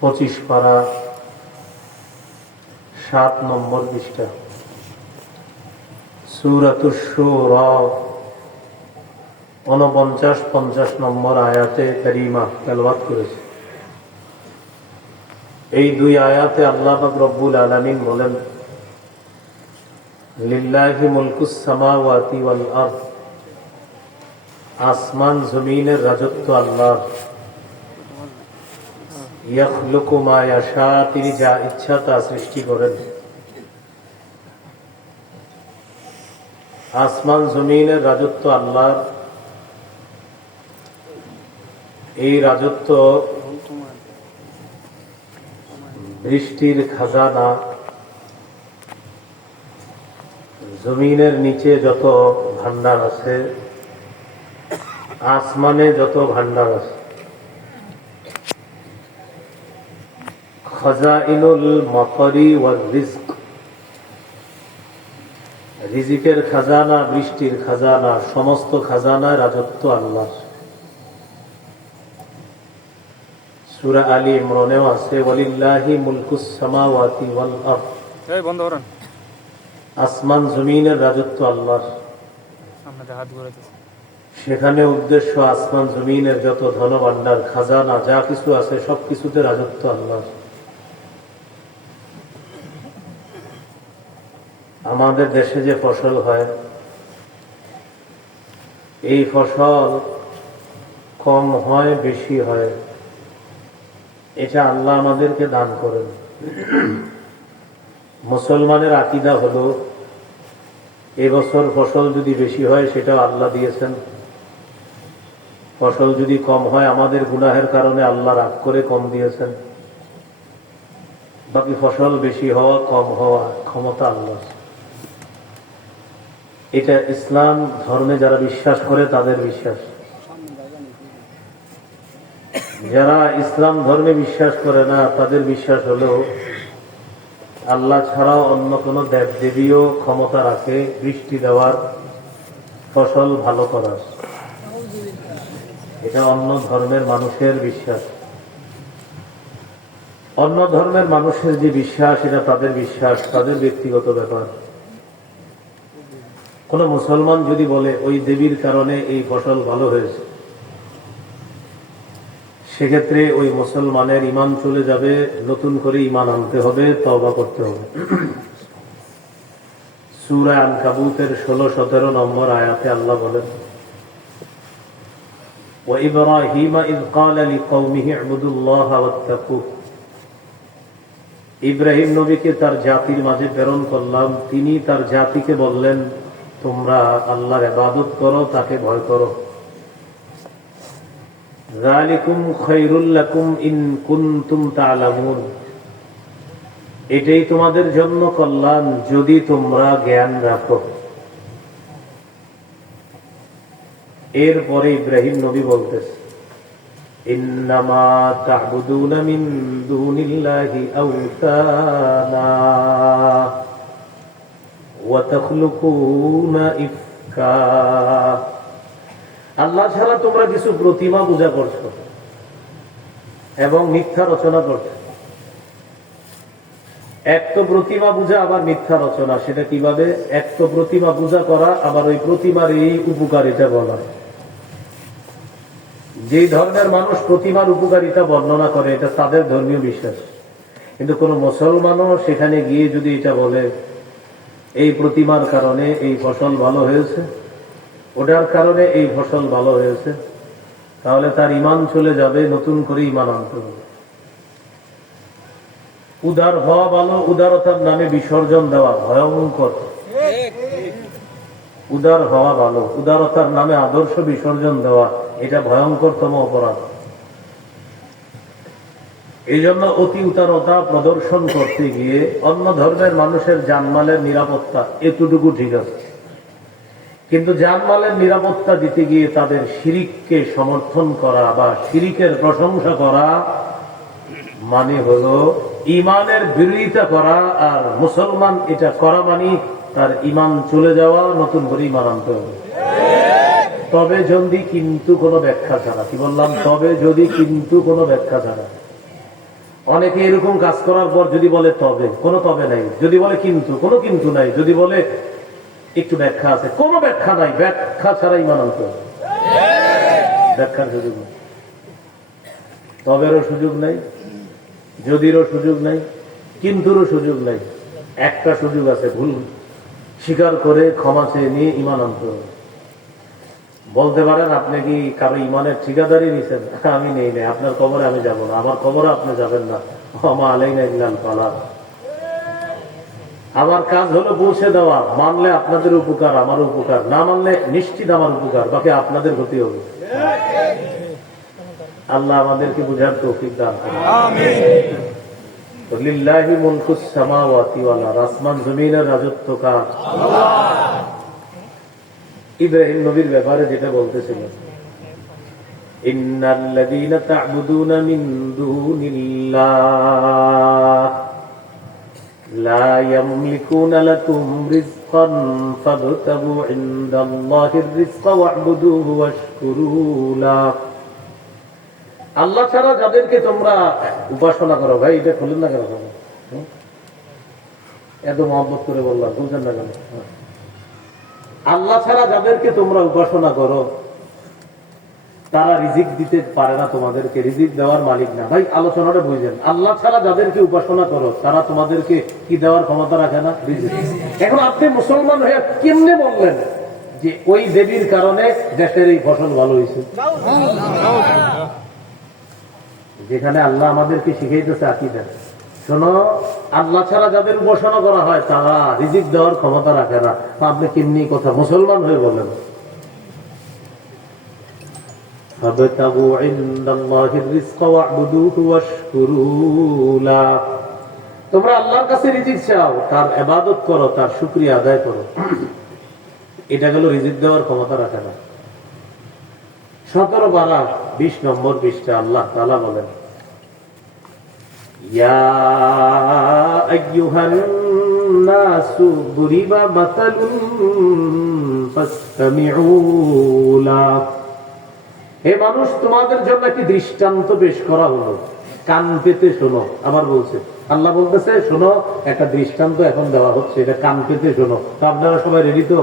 25 পারা 7 নম্বর পৃষ্ঠা, সূরাতুশ শুরা 49-50 নম্বর আয়াতে কারিমা তেলাওয়াত করেছে। এই দুই আয়াতে আল্লাহ পাক রব্বুল আলামিন বলেন, লিল্লাহি মুলকুস সামাওয়াতি ওয়াল আরদ, আসমান জমিনের রাজত্ব আল্লাহর। ইয়াখলুকু মা ইয়াশা, তিনি যা ইচ্ছা তা সৃষ্টি করেন। আসমান জমিনের রাজত্ব আল্লাহর। এই রাজত্ব বৃষ্টির খাজানা, জমিনের নিচে যত ভান্ডার আছে, আসমানে যত ভান্ডার আছে, খাজাইনুল মাতারি ওয়ার রিজক, রিজিকের খাজানা, বৃষ্টির খাজানা, সমস্ত খাজানায় রাজত্ব আল্লাহর। সূরা আলী ইমরানেও আছে, ওয়ালিল্লাহি মুলকুস সামাওয়াতি ওয়াল আরদ, এই বন্ধ করেন, আসমান জমিনের রাজত্ব আল্লাহর। আপনাদের হাত ঘুরাইতেছে। সেখানে উদ্দেশ্য আসমান জমিনের যত ধনভাণ্ডার, খাজানা যা কিছু আছে সবকিছুতে রাজত্ব আল্লাহর। আমাদের দেশে যে ফসল হয়, এই ফসল কম হয় বেশি হয়, এটা আল্লাহ আমাদেরকে দান করেন। মুসলমানের আকীদা হলো, এবছর ফসল যদি বেশি হয় সেটাও আল্লাহ দিয়েছেন, ফসল যদি কম হয় আমাদের গুনাহের কারণে আল্লাহ রাগ করে কম দিয়েছেন। বাকি ফসল বেশি হওয়া কম হওয়া ক্ষমতা আল্লাহ। এটা ইসলাম ধর্মে যারা বিশ্বাস করে তাদের বিশ্বাস। যারা ইসলাম ধর্মে বিশ্বাস করে না তাদের বিশ্বাস হলো আল্লাহ ছাড়াও অন্য কোনো দেব দেবীও ক্ষমতা রাখে বৃষ্টি দেওয়ার, ফসল ভালো করার। এটা অন্য ধর্মের মানুষের বিশ্বাস। অন্য ধর্মের মানুষের যে বিশ্বাস, এটা তাদের বিশ্বাস, তাদের ব্যক্তিগত ব্যাপার। কোন মুসলমান যদি বলে ওই দেবীর কারণে এই ফসল ভালো হয়েছে, সেক্ষেত্রে ওই মুসলমানের ঈমান চলে যাবে, নতুন করে ঈমান আনতে হবে, তওবা করতে হবে। সূরা আনকাবুতের 16-17 নম্বর আয়াতে আল্লাহ বলেন, ওয়া ইব্রাহিম ইয ক্বালা লিকওমিহি ইবুদুল্লাহা ওয়াত্তাকুহ, ইব্রাহিম নবীকে তার জাতির মাঝে প্রেরণ করলাম, তিনি তার জাতিকে বললেন তোমরা আল্লাহর ইবাদত করো, তাকে ভয় করো। যালিকুম খায়রুল লাকুম ইন কুনতুম তা'লামুন, এটাই তোমাদের জন্য কল্যাণ যদি তোমরা জ্ঞান রাখো। এরপরে ইব্রাহিম নবী বলতেছে, ইন্নামা তা'বুদুনা মিন দুনিল্লাহি আওতানা ওয়া তাখলুকুনা ইফকা, আল্লাহ ছাড়া তোমরা কিছু প্রতিমা পূজা করছো এবং মিথ্যা রচনা করছো। এক তো প্রতিমা পূজা, আবার মিথ্যা রচনা। সেটা কিভাবে? এক তো প্রতিমা পূজা করা, আবার ওই প্রতিমার এই উপকারিতা বলা। যে ধর্মের মানুষ প্রতিমার উপকারিতা বর্ণনা করে এটা তাদের ধর্মীয় বিশ্বাস, কিন্তু কোন মুসলমানও সেখানে গিয়ে যদি এটা বলে এই প্রতিমার কারণে এই ফসল ভালো হয়েছে, ওটার কারণে এই ফসল ভালো হয়েছে, তাহলে তার ঈমান চলে যাবে, নতুন করে ঈমান আনতে হবে। উদার হওয়া ভালো, উদারতার নামে বিসর্জন দেওয়া ভয়ঙ্কর। উদার হওয়া ভালো, উদারতার নামে আদর্শ বিসর্জন দেওয়া এটা ভয়ঙ্করতম অপরাধ। এই জন্য অতি উদারতা প্রদর্শন করতে গিয়ে অন্য ধর্মের মানুষের জানমালের নিরাপত্তা এতটুকু ঠিক আছে, কিন্তু জানমালের নিরাপত্তা দিতে গিয়ে তাদের শিরিককে সমর্থন করা বা শিরিকের প্রশংসা করা মানে হলো ঈমানের বিরোধিতা করা। আর মুসলমান এটা করা মানে তার ঈমান চলে যাওয়া, নতুন করে ঈমান আনতে হবে। তবে যদি কিন্তু কোনো ব্যাখ্যা ছাড়া, কি বললাম? তবে যদি কিন্তু কোনো ব্যাখ্যা ছাড়া। অনেকে এরকম কাজ করার পর যদি বলে তবে, কোনো তবে নাই, যদি বলে কিন্তু, কোনো কিন্তু নাই, যদি বলে একটু ব্যাখ্যা আছে, কোনো ব্যাখ্যা নাই, ব্যাখ্যা ছাড়া ইমান আনতে হবে। ব্যাখ্যার সুযোগ নেই, তবেরও সুযোগ নাই, যদিরও সুযোগ নাই, কিন্তুরও সুযোগ নাই। একটা সুযোগ আছে, ভুল স্বীকার করে ক্ষমা চেয়ে নিয়ে ইমান আনতে হবে। বলতে পারেন আপনি কি কারো ইমানের ঠিকাদারি নিছেন? আমি নেই নাই, আপনার কবরে আমি যাব না, আমার কবরে আপনি যাবেন না, আমা আলাইনা ইল্লাল বালাগ। আমার কাজ হলো পৌঁছে দেওয়া, মানলে আপনাদের উপকার, আমার উপকার, না মানলে নিশ্চিত আমার উপকার, বাকি আপনাদের ক্ষতি হবে। আল্লাহ আমাদেরকে বুঝার তৌফিক দান করেন। লিল্লাহি মুলকুস সামাওয়াতি ওয়াল আরদ, আসমান জমিনের রাজত্ব কার? ইব্রাহিম নবীর ব্যাপারে যেটা বলতেছিলেন, ইন্নাল্লাযীনা তা'বুদুনা মিন দুনিল্লাহ লা ইয়ামলিকুনা লাকুম রিজকান ফাবতাগু ইনদাল্লাহির রিজকা ওয়া'বুদুহু ওয়াশকুরু লাহ। আল্লাহ ছাড়া যাদেরকে তোমরা উপাসনা করো, ভাই এটা খুলুন না কেন? এত মহব্বত করে বললাম, বুঝলেন না কেন? আল্লাহ ছাড়া যাদেরকে তোমরা উপাসনা করো তারা রিজিক দিতে পারে না তোমাদেরকে, রিজিক দেওয়ার মালিক না। ভাই আলোচনাটা বুঝলেন? আল্লাহ ছাড়া যাদেরকে উপাসনা করো তারা তোমাদেরকে কি দেওয়ার ক্ষমতা রাখে না? রিজিক। এখন আপনি মুসলমান হয়ে কেমনে বললেন যে ওই দেবীর কারণে দেশের এই ফসল ভালো হয়েছে? যেখানে আল্লাহ আমাদেরকে শিখাইতেছে আকীদা, শোনো, আল্লাহ ছাড়া যাদের উপাসনা করা হয় তারা রিজিক দেওয়ার ক্ষমতা রাখে না। আপনি কেমনি কথা মুসলমান হয়ে বলেন? ফাবতাগু ইনদাল্লাহির রিজকা ওয়া'বুদুহু ওয়াশকুরু লাহ। তোমরা আল্লাহর কাছে রিজিক চাও, তার ইবাদত করো, তার শুকরিয়া আদায় করো। এটা গেল রিজিক দেওয়ার ক্ষমতা রাখে না। 17 পারা 20 নম্বর পৃষ্ঠা আল্লাহ তাআলা বলেন, ইয়া আইয়ুহান নাসু দুরিবা মাসালুন ফাসতামিউ লাহ। হে মানুষ, তোমাদের জন্য একটি দৃষ্টান্ত পেশ করা হলো, কান পেতে শোনো। আবার বলছে, আল্লাহ বলতেছে শোনো, একটা দৃষ্টান্ত এখন দেওয়া হচ্ছে, এটা কান পেতে শোনো। তো আপনারা সবাই রেডি তো?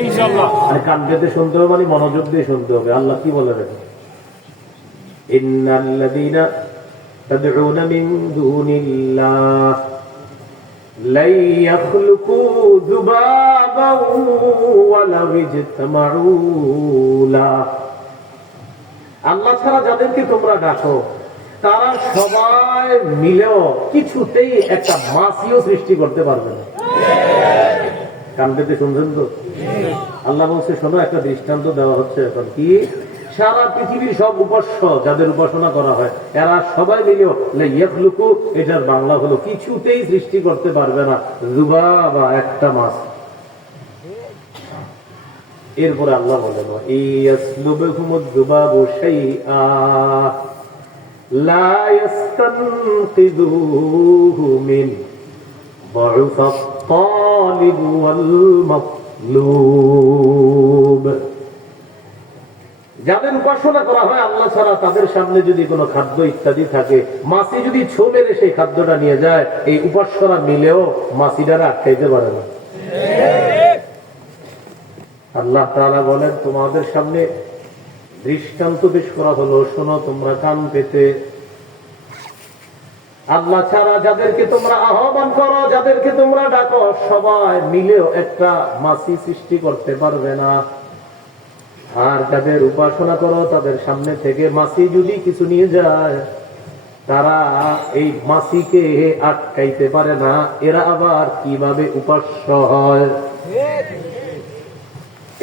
ইনশাআল্লাহ। আর কান পেতে শুনতে হবে মানে মনোযোগ দিয়ে শুনতে হবে। আল্লাহ কি বলে দেখো, ইন্নাল্লাযীনা তাদউনা মিন দুনিল্লাহ লা ইয়াখলুকু যুবাবান ওয়ালাউ ইজতামাউ লাহ। আল্লাহ ছাড়া যাদেরকে তোমরা ডাকো তারা সবাই মিলেও কিছুতেই একটা মাছিও সৃষ্টি করতে পারবে না। কান পেতে শুনছেন তো? আল্লাহ বলছে শোনো, একটা দৃষ্টান্ত দেওয়া হচ্ছে এখন। কি? সারা পৃথিবীর সব উপাস্য যাদের উপাসনা করা হয় এরা সবাই মিলেও ইয়াখলুকু, এটার বাংলা হলো কিছুতেই সৃষ্টি করতে পারবে না যুবাবা, একটা মাছ। এরপরে আল্লাহ বলেন, ইয়াসলুবহুমুয যুবাবু শাইআ লা ইস্তানকিযুহু মিন দু'ফাত তালিব ওয়াল মাতলুব। যাদের উপাসনা করা হয় আল্লাহ ছাড়া, তাদের সামনে যদি কোনো খাদ্য ইত্যাদি থাকে, মাছি যদি ছো মেরে সেই খাদ্যটা নিয়ে যায়, এই উপাস্যরা মিলেও মাছিটারা আটকাইতে পারে না। আল্লাহ তাআলা বলেন, তোমাদের সামনে দৃষ্টান্ত পেশ করা হলো, শোনো তোমরা কান পেতে। আল্লাহ ছাড়া যাদেরকে তোমরা আহ্বান করো, যাদেরকে তোমরা ডাকো, সবাই মিলেও একটা মাছি সৃষ্টি করতে পারবে না। আর যাদের উপাসনা করো তাদের সামনে থেকে মাছি যদি কিছু নিয়ে যায়, তারা এই মাছিকে আটকাইতে পারে না। এরা আবার কিভাবে উপাস্য হয়?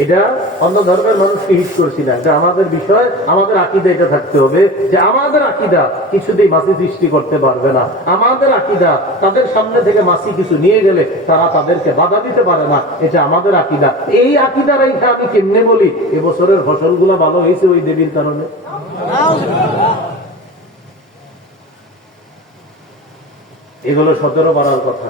এটা অন্য ধর্মের মানুষকে হিট করছি না, এটা আমাদের বিষয়। আমাদের আকীদা এটা থাকতে হবে যে আমাদের আকীদা কিছুতেই মাছি সৃষ্টি করতে পারবে না। আমাদের আকীদা তাদের সামনে থেকে মাছি কিছু নিয়ে গেলে তারা তাদেরকে বাধা দিতে পারে না, এটা আমাদের আকীদা। এই আকীদা রেখে আমি কেমনে বলি এবছরের ফসলগুলো ভালো হয়েছে ওই দেবীর কারণে? এগুলো 17 পারার কথা।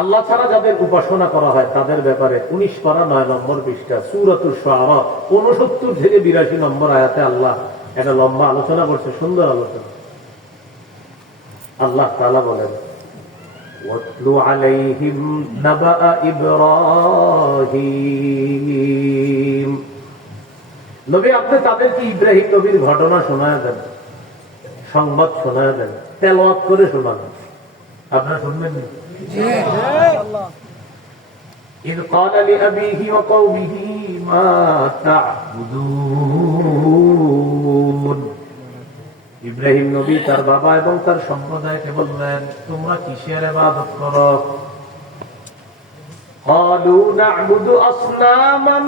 আল্লাহ ছাড়া যাদের উপাসনা করা হয় তাদের ব্যাপারে 19 পারা 9 নম্বর পৃষ্ঠা সূরাতুশ শুআরা 69 থেকে 82 নম্বর আয়াতে আল্লাহ একটা লম্বা আলোচনা করছে, সুন্দর আলোচনা। আল্লাহ তাআলা বলেন, ওয়াতলু আলাইহিম নাবা ইব্রাহিম, নবী আপনি তাদেরকে ইব্রাহিম নবীর ঘটনা শোনায় দেন, সংবাদ শোনায় দেন, তেলাওয়াত করে শোনান। আপনারা শুনবেন না? إذ قال لأبيه وقومه ما تعبدون, ইব্রাহিম নবী তার বাবা এবং তার সম্প্রদায়কে বললেন, তোমরা কিসের ইবাদত করো? قالوا نعبد أصناما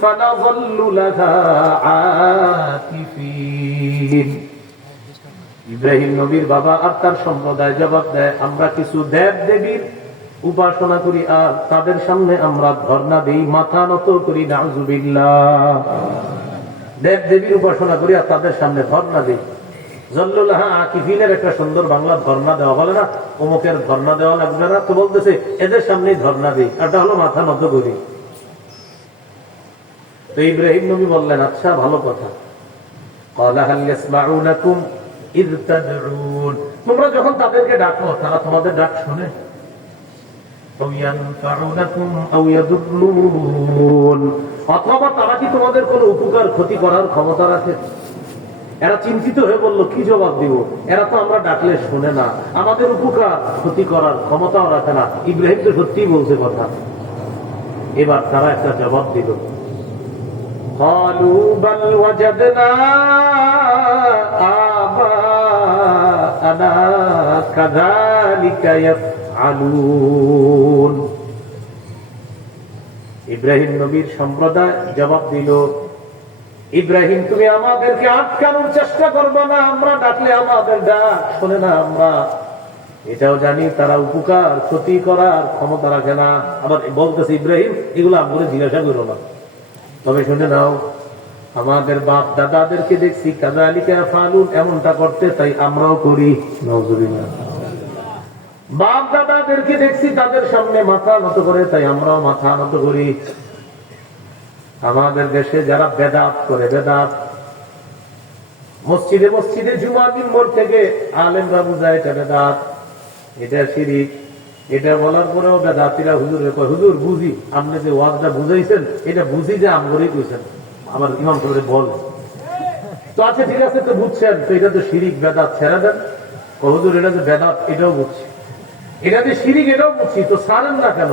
فنظل لها عاكفين, ইব্রাহিম নবীর বাবা আর তার সম্প্রদায় জবাব দেয়, আমরা কিছু দেব দেবীর উপাসনা করি আর তাদের সামনে আমরা ধর্ণা দিই, মাথা নত করি। নাউজুবিল্লাহ, দেব দেবীর উপাসনা করি আর তাদের সামনে ধর্ণা দিই। জল্লুল্লাহ আকিফিনের একটা সুন্দর বাংলা ধর্ণা দেওয়া, বলে না অমুকের ধর্ণা দেওয়া লাগবে না, তো বলতেছে এদের সামনেই ধর্ণা দিই, এটা হলো মাথা নত করি। তো ইব্রাহিম নবী বললেন, আচ্ছা ভালো কথা। ক্বালা হাল ইয়াসমাউনাকুম ইয তাদউন, তোমরা যখন তাদেরকে ডাকো তারা তোমাদের ডাক শুনে? অথবা তারা কি তোমাদের কোন উপকার ক্ষতি করার ক্ষমতা রাখে? এরা চিন্তিত হয়ে বলল, কি জবাব দিব? এরা তো আমরা ডাকলে শুনে না, আমাদের উপকার ক্ষতি করার ক্ষমতাও রাখে না। ইব্রাহিম তো সত্যিই বলছে কথা। এবার তারা একটা জবাব দিল, قالوا بل وجدنا آباءنا كذلك يفعلون, ইব্রাহিম নবীর সম্প্রদায় জবাব দিল, ইব্রাহিম তুমি আমাদেরকে আটকানোর চেষ্টা করবে না, আমরা ডাকলে আমাদের ডাক শোনে না। আমরা এটাও জানি তারা উপকার ক্ষতি করার ক্ষমতা রাখে না। আবার বলতেছে, ইব্রাহিম এগুলো আমাদের জিজ্ঞাসা করো না, তবে শুনে নাও, আমাদের বাপ দাদাদেরকে দেখছি কাযালিকা ইয়াফআলুন, এমনটা করতে, তাই আমরাও করি। নাউযুবিল্লাহ, বাপ দাদাদেরকে দেখছি তাদের সামনে মাথা নত করে, তাই আমরাও মাথা নত করি। আমাদের দেশে যারা বেদাত করে, বেদাত মসজিদে মসজিদে জুমার মিম্বর থেকে আলেমরা বুঝায় এটা বেদাত, এটা শিরক, এটা বলার পরেও বেদাতিরা হুজুরে কয়, হুজুর বুঝি, আপনি যে ওয়াজটা বুঝাইছেন এটা বুঝি যে আমগরেই কইছেন। আবার ইমাম সাহেব বলে, তো আচ্ছা ঠিক আছে, তো বুঝছেন, তো এটা তো শিরক বেদাত, ছেড়ে দেন। ও হুজুর এটা যে বেদাত এটাও বুঝছি, এটা যে শিরক এটাও বুঝছি, তো ছাড়েন না কেন?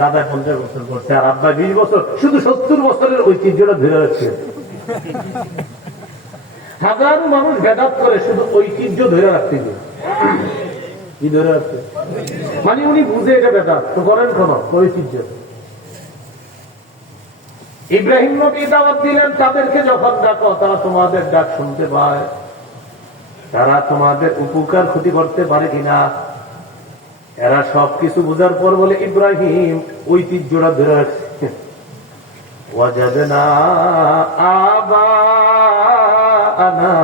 দাদা 50 বছর করছে আর আব্বা 20 বছর, শুধু 70 বছরের ঐতিহ্যটা ধরে রাখছে। হাজারো মানুষ বেদাত করে, শুধু ঐতিহ্য ধরে রাখতে গিয়ে। কি ধরে রাখছে? মানে উনি বুঝে এটা বেদাত, তো করেন কেন? ঐতিহ্য। ইব্রাহিম নবী দাওয়াত দিলেন, তাদেরকে যখন ডাকো তারা তোমাদের ডাক শুনতে পায়, তারা তোমাদের উপকার ক্ষতি করতে পারে কিনা। এরা সবকিছু বুঝার পর বলে, ইব্রাহিম ঐতিহ্যটা ধরে রাখছে। ওয়াজাদনা আবাআনা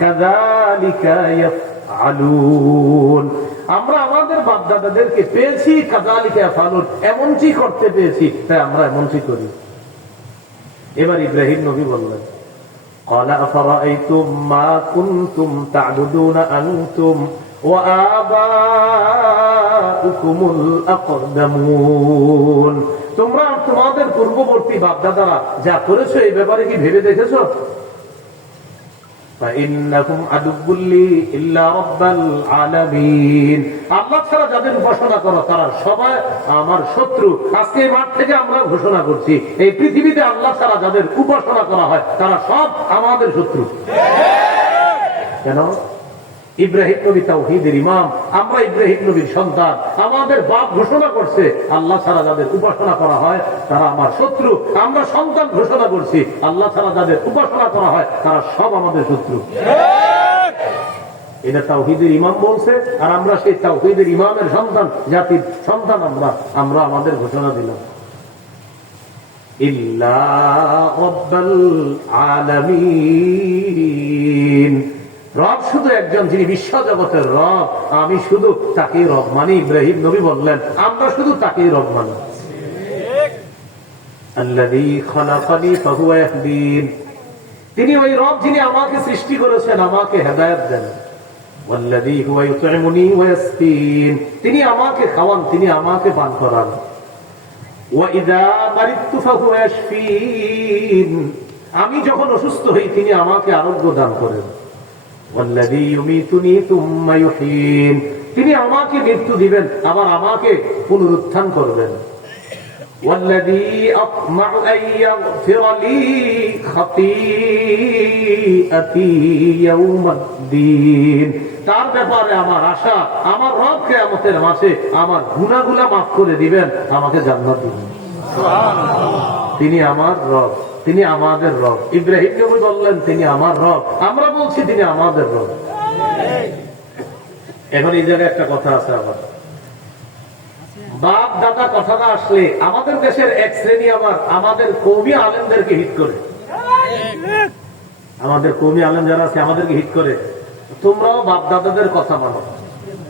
কাযালিকা ইয়াফআলুন, আমরা আমাদের বাপ দাদাদেরকে পেয়েছি কাযালিকা ইয়াফআলুন, এমনটি করতে পেয়েছি, তাই আমরা এমনটি করি। এবার ইব্রাহিম নবী বললেন, قال أفرأيتم ما كنتم تعبدون أنتم وآباؤكم الأقدمون, তোমরা তোমাদের পূর্ববর্তী বাপদাদারা যা করেছো এই ব্যাপারে কি ভেবে দেখেছো? فإنكم عدو لي إلا رب العالمين, আল্লাহ ছাড়া যাদের উপাসনা করো তারা সবাই আমার শত্রু। আজকে এই মাঠ থেকে আমরা ঘোষণা করছি, এই পৃথিবীতে আল্লাহ ছাড়া যাদের উপাসনা করা হয় তারা সব আমাদের শত্রু। কেন? ইব্রাহিম নবী তাওহীদের ইমাম, আমরা ইব্রাহিম নবীর সন্তান, আমাদের বাপ ঘোষণা করছে আল্লাহ ছাড়া যাদের উপাসনা করা হয় তারা আমার শত্রু। আমরা সন্তান ঘোষণা করছি আল্লাহ ছাড়া যাদের উপাসনা করা হয় তারা সব আমাদের শত্রু। এটা তাওহীদের ইমাম বলছে, আর আমরা সেই তাওহীদের ইমামের সন্তান, জাতির সন্তান। আমরা আমাদের ঘোষণা দিলাম, ইল্লা রাব্বাল আলামিন, রব শুধু একজন, যিনি বিশ্ব জগতের রব, আমি শুধু তাকেই রব মানি। ইব্রাহিম নবী বললেন, আমরা শুধু তাকেই রব মানি। আল্লাযী খালাকানি ফাহুয়া ইয়াহদিন, তিনি ওই রব যিনি আমাকে সৃষ্টি করেছেন, আমাকে হেদায়েত দেন। ওয়াল্লাযী হুয়া ইউত'ইমুনি ওয়া ইয়াসকিন, তিনি আমাকে খাওয়ান, তিনি আমাকে পান করান। ওয়া ইযা মারিদতু ফাহুয়া ইয়াশফিন, আমি যখন অসুস্থ হই তিনি আমাকে আরোগ্য দান করেন। ওয়াল্লাযী ইউমীতুনি সুম্মা ইউহয়ীন, তিনি আমাকে মৃত্যু দিবেন আবার আমাকে পুনরুত্থান করবেন। ওয়াল্লাযী আতমাউ আন ইয়াগফিরা লি খাতীআতি ইয়াউমাদ্দিন, তার ব্যাপারে আমার আশা, আমার রব কিয়ামতের মাঠে আমার গুনাহগুলো মাফ করে দিবেন, আমাকে জান্নাত দিবেন। তিনি আমার রব, তিনি আমাদের রব। ইব্রাহিম নবী বললেন তিনি আমার রব, আমরা বলছি তিনি আমাদের রব। এখন এই জায়গায় একটা কথা আছে, আবার বাপ দাদা কথাটা আসলে আমাদের দেশের এক শ্রেণী আবার আমাদের কওমি আলেমদেরকে হিট করে, আমাদের কওমি আলেম যারা আছে আমাদেরকে হিট করে, তোমরাও বাপ দাদাদের কথা মানো।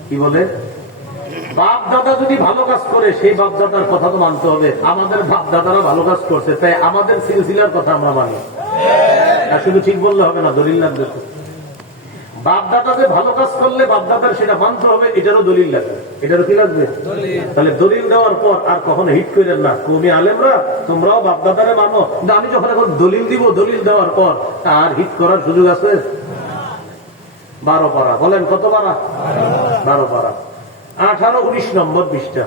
কি বলে? বাপ দাদা যদি ভালো কাজ করে সেই বাপ দাদার কথা তো মানতে হবে। আমাদের বাপ দাদারা ভালো কাজ করছে তাই আমাদের সিলসিলার কথা আমরা মানি। শুধু ঠিক বললে হবে না, দলিল লাগবে। বাপ দাদা যে ভালো কাজ করলে বাপ দাদার সেটা মানতে হবে, এটারও দলিল লাগবে। এটারও কি লাগবে? তাহলে দলিল দেওয়ার পর আর কখনো হিট করেন না কওমি আলেমরা, তোমরাও বাপ দাদারে মানো। কিন্তু আমি যখন এখন দলিল দিব, দলিল দেওয়ার পর আর হিট করার সুযোগ আছে? 12 পারা। বলেন কত পারা? 12 পারা। 18-19 নম্বর পৃষ্ঠা,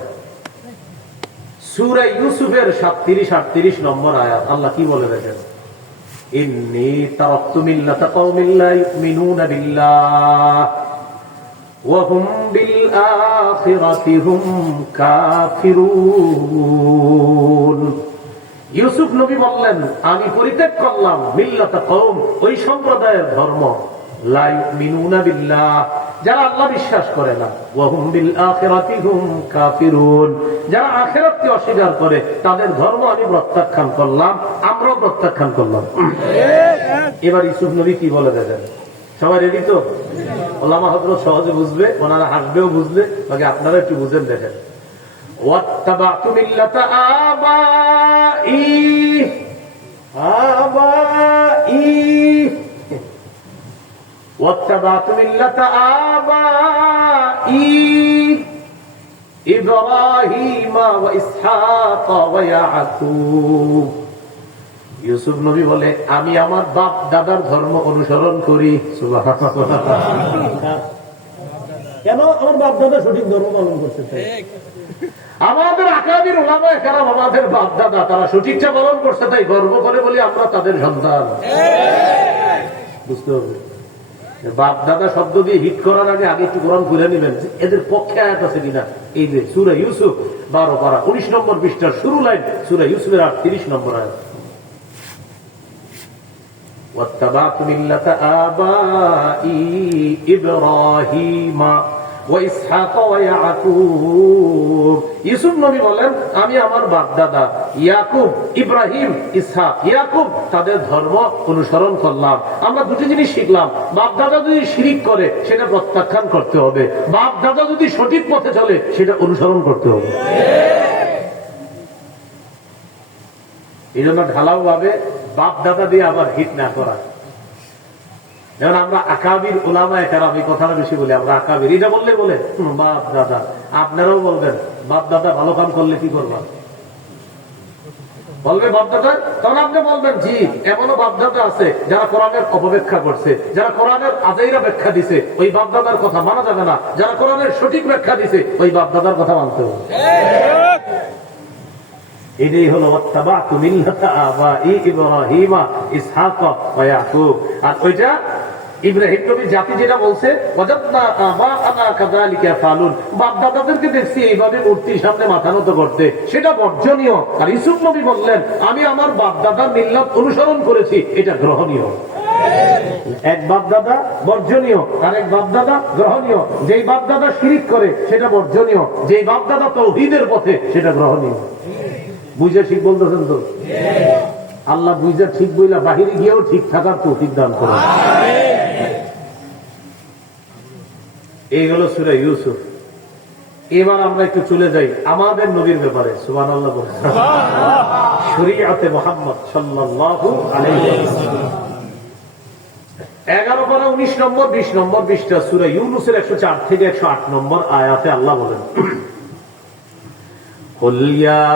সূরা ইউসুফের 37-38 নম্বর আয়াত। আল্লাহ কি বলে দেখেন, ইন্নী তারাকতু মিল্লাতা কওমিন লা ইউমিনুনা বিল্লাহ ওয়া হুম বিল আখিরাতি হুম কাফিরুন। ইউসুফ নবী বললেন আমি পরিত্যাগ করলাম মিল্লাতা কওম, ওই সম্প্রদায়ের ধর্ম, লা ইউমিনুনা বিল্লাহ, যারা আল্লাহ বিশ্বাস করে না, ওয়া হুম বিল আখিরাতি হুম কাফিরুন, যারা আখিরাতকে অস্বীকার করে, তাদের ধর্ম আমি প্রত্যাখ্যান করলাম, আমরাও প্রত্যাখ্যান করলাম। এবার ইউসুফ নবী কি বলে দেখেন, সবাই রেডি তো? ওলামা হযরত সহজে বুঝবে, ওনারা হাসবেও বুঝবে, বাকি আপনারা একটু বুঝেন। দেখেন, ওয়াত্তাবাতু মিল্লাতা আবাই واتبعت ملة آبائي إبراهيم وإسحاق ويعقوب। ইউসুফ নবী বলে আমি আমার বাপ দাদার ধর্ম অনুসরণ করি। সুবহানাল্লাহ। কেন? আমার বাপ দাদা সঠিক ধর্ম পালন করছে। আমাদের আকাবির উলামায়ে কেরাম, আমাদের বাপ দাদা তারা সঠিকটা পালন করছে, তাই গর্ব করে বলি আমরা তাদের সন্তান। বুঝতে হবে। বাপ দাদা শব্দ দিয়ে হিট করার আগে একটু কোরআন খুলে নেবেন, এদের পক্ষে আয়াত আছে কিনা। এই যে সূরা ইউসুফ 12 পারা 19 নম্বর পৃষ্ঠার শুরু লাইন, সূরা ইউসুফের 38 নম্বর আয়াত। ওয়াত্তাবাতু মিল্লাতা আবাই ইব্রাহিম ওয়া ইসহাক ওয়া ইয়াকুব। ইউসুফ নবী বলেন আমি আমার বাপ দাদা ইয়াকুব, ইব্রাহিম, ইসহাক, ইয়াকুব তাদের ধর্ম অনুসরণ করলাম। আমরা দুটি জিনিস শিখলাম, বাপ দাদা যদি শিরিক করে সেটা প্রত্যাখ্যান করতে হবে, বাপ দাদা যদি সঠিক পথে চলে সেটা অনুসরণ করতে হবে। এই জন্য ঢালাও ভাবে বাপ দাদা দিয়ে আবার হিট না করা। যেমন আমরা আকাবির উলামায়ে কেরাম, এই কথাটা বেশি বলি, আমরা আকাবির এটা বললে বলে বাপ দাদা। আপনারাও বলবেন বাপ দাদা ভালো কাম করলে কি করবা, বলবে বাপ দাদা, তখন আপনি বলবেন জি এমনও বাপ দাদা আছে যারা কোরআনের অপব্যাখ্যা করছে, যারা কোরআনের আজাইরা ব্যাখ্যা দিছে, ওই বাপ দাদার কথা মানা যাবে না। যারা কোরআনের সঠিক ব্যাখ্যা দিছে ওই বাপ দাদার কথা মানতে হবে। এটাই হলো ওয়াত্তাবাতু মিল্লাতা আবাই ইব্রাহিম ইসহাক ওয়া ইয়াকুব। আর ওইটা ইব্রাহিম নবী জাতি যেটা বলছে ওয়াজাদনা আবাআনা কাযালিকা ইয়াফআলুন, বাপ দাদাদেরকে দেখছি এইভাবে মূর্তির সামনে মাথা নত করতে, সেটা বর্জনীয়। আর ইউসুফ নবী বললেন আমি আমার বাপ দাদার মিল্লাত অনুসরণ করেছি, এটা গ্রহণীয়। এক বাপ দাদা বর্জনীয়, আর এক বাপ দাদা গ্রহণীয়। যেই বাপ দাদা শিরিক করে সেটা বর্জনীয়, যেই বাপ দাদা তাওহীদের পথে সেটা গ্রহণীয়। বুঝে ঠিক বলতেছেন তো? আল্লাহ বুঝে ঠিক বইলা বাহিরে গিয়েও ঠিক থাকার তৌফিক দান করেন। এই হলো সূরা ইউসুফ। এবার আমরা একটু চলে যাই আমাদের নবীর ব্যাপারে। সুবহানাল্লাহ বলেন। শরীয়তে মুহাম্মদ সাল্লাল্লাহু আলাইহি ওয়াসাল্লাম 11 পারা 19 নম্বর 20 নম্বর 20টা সূরা ইউনূসের 104 থেকে 108 নম্বর আয়াতে আল্লাহ বলেন, قل يا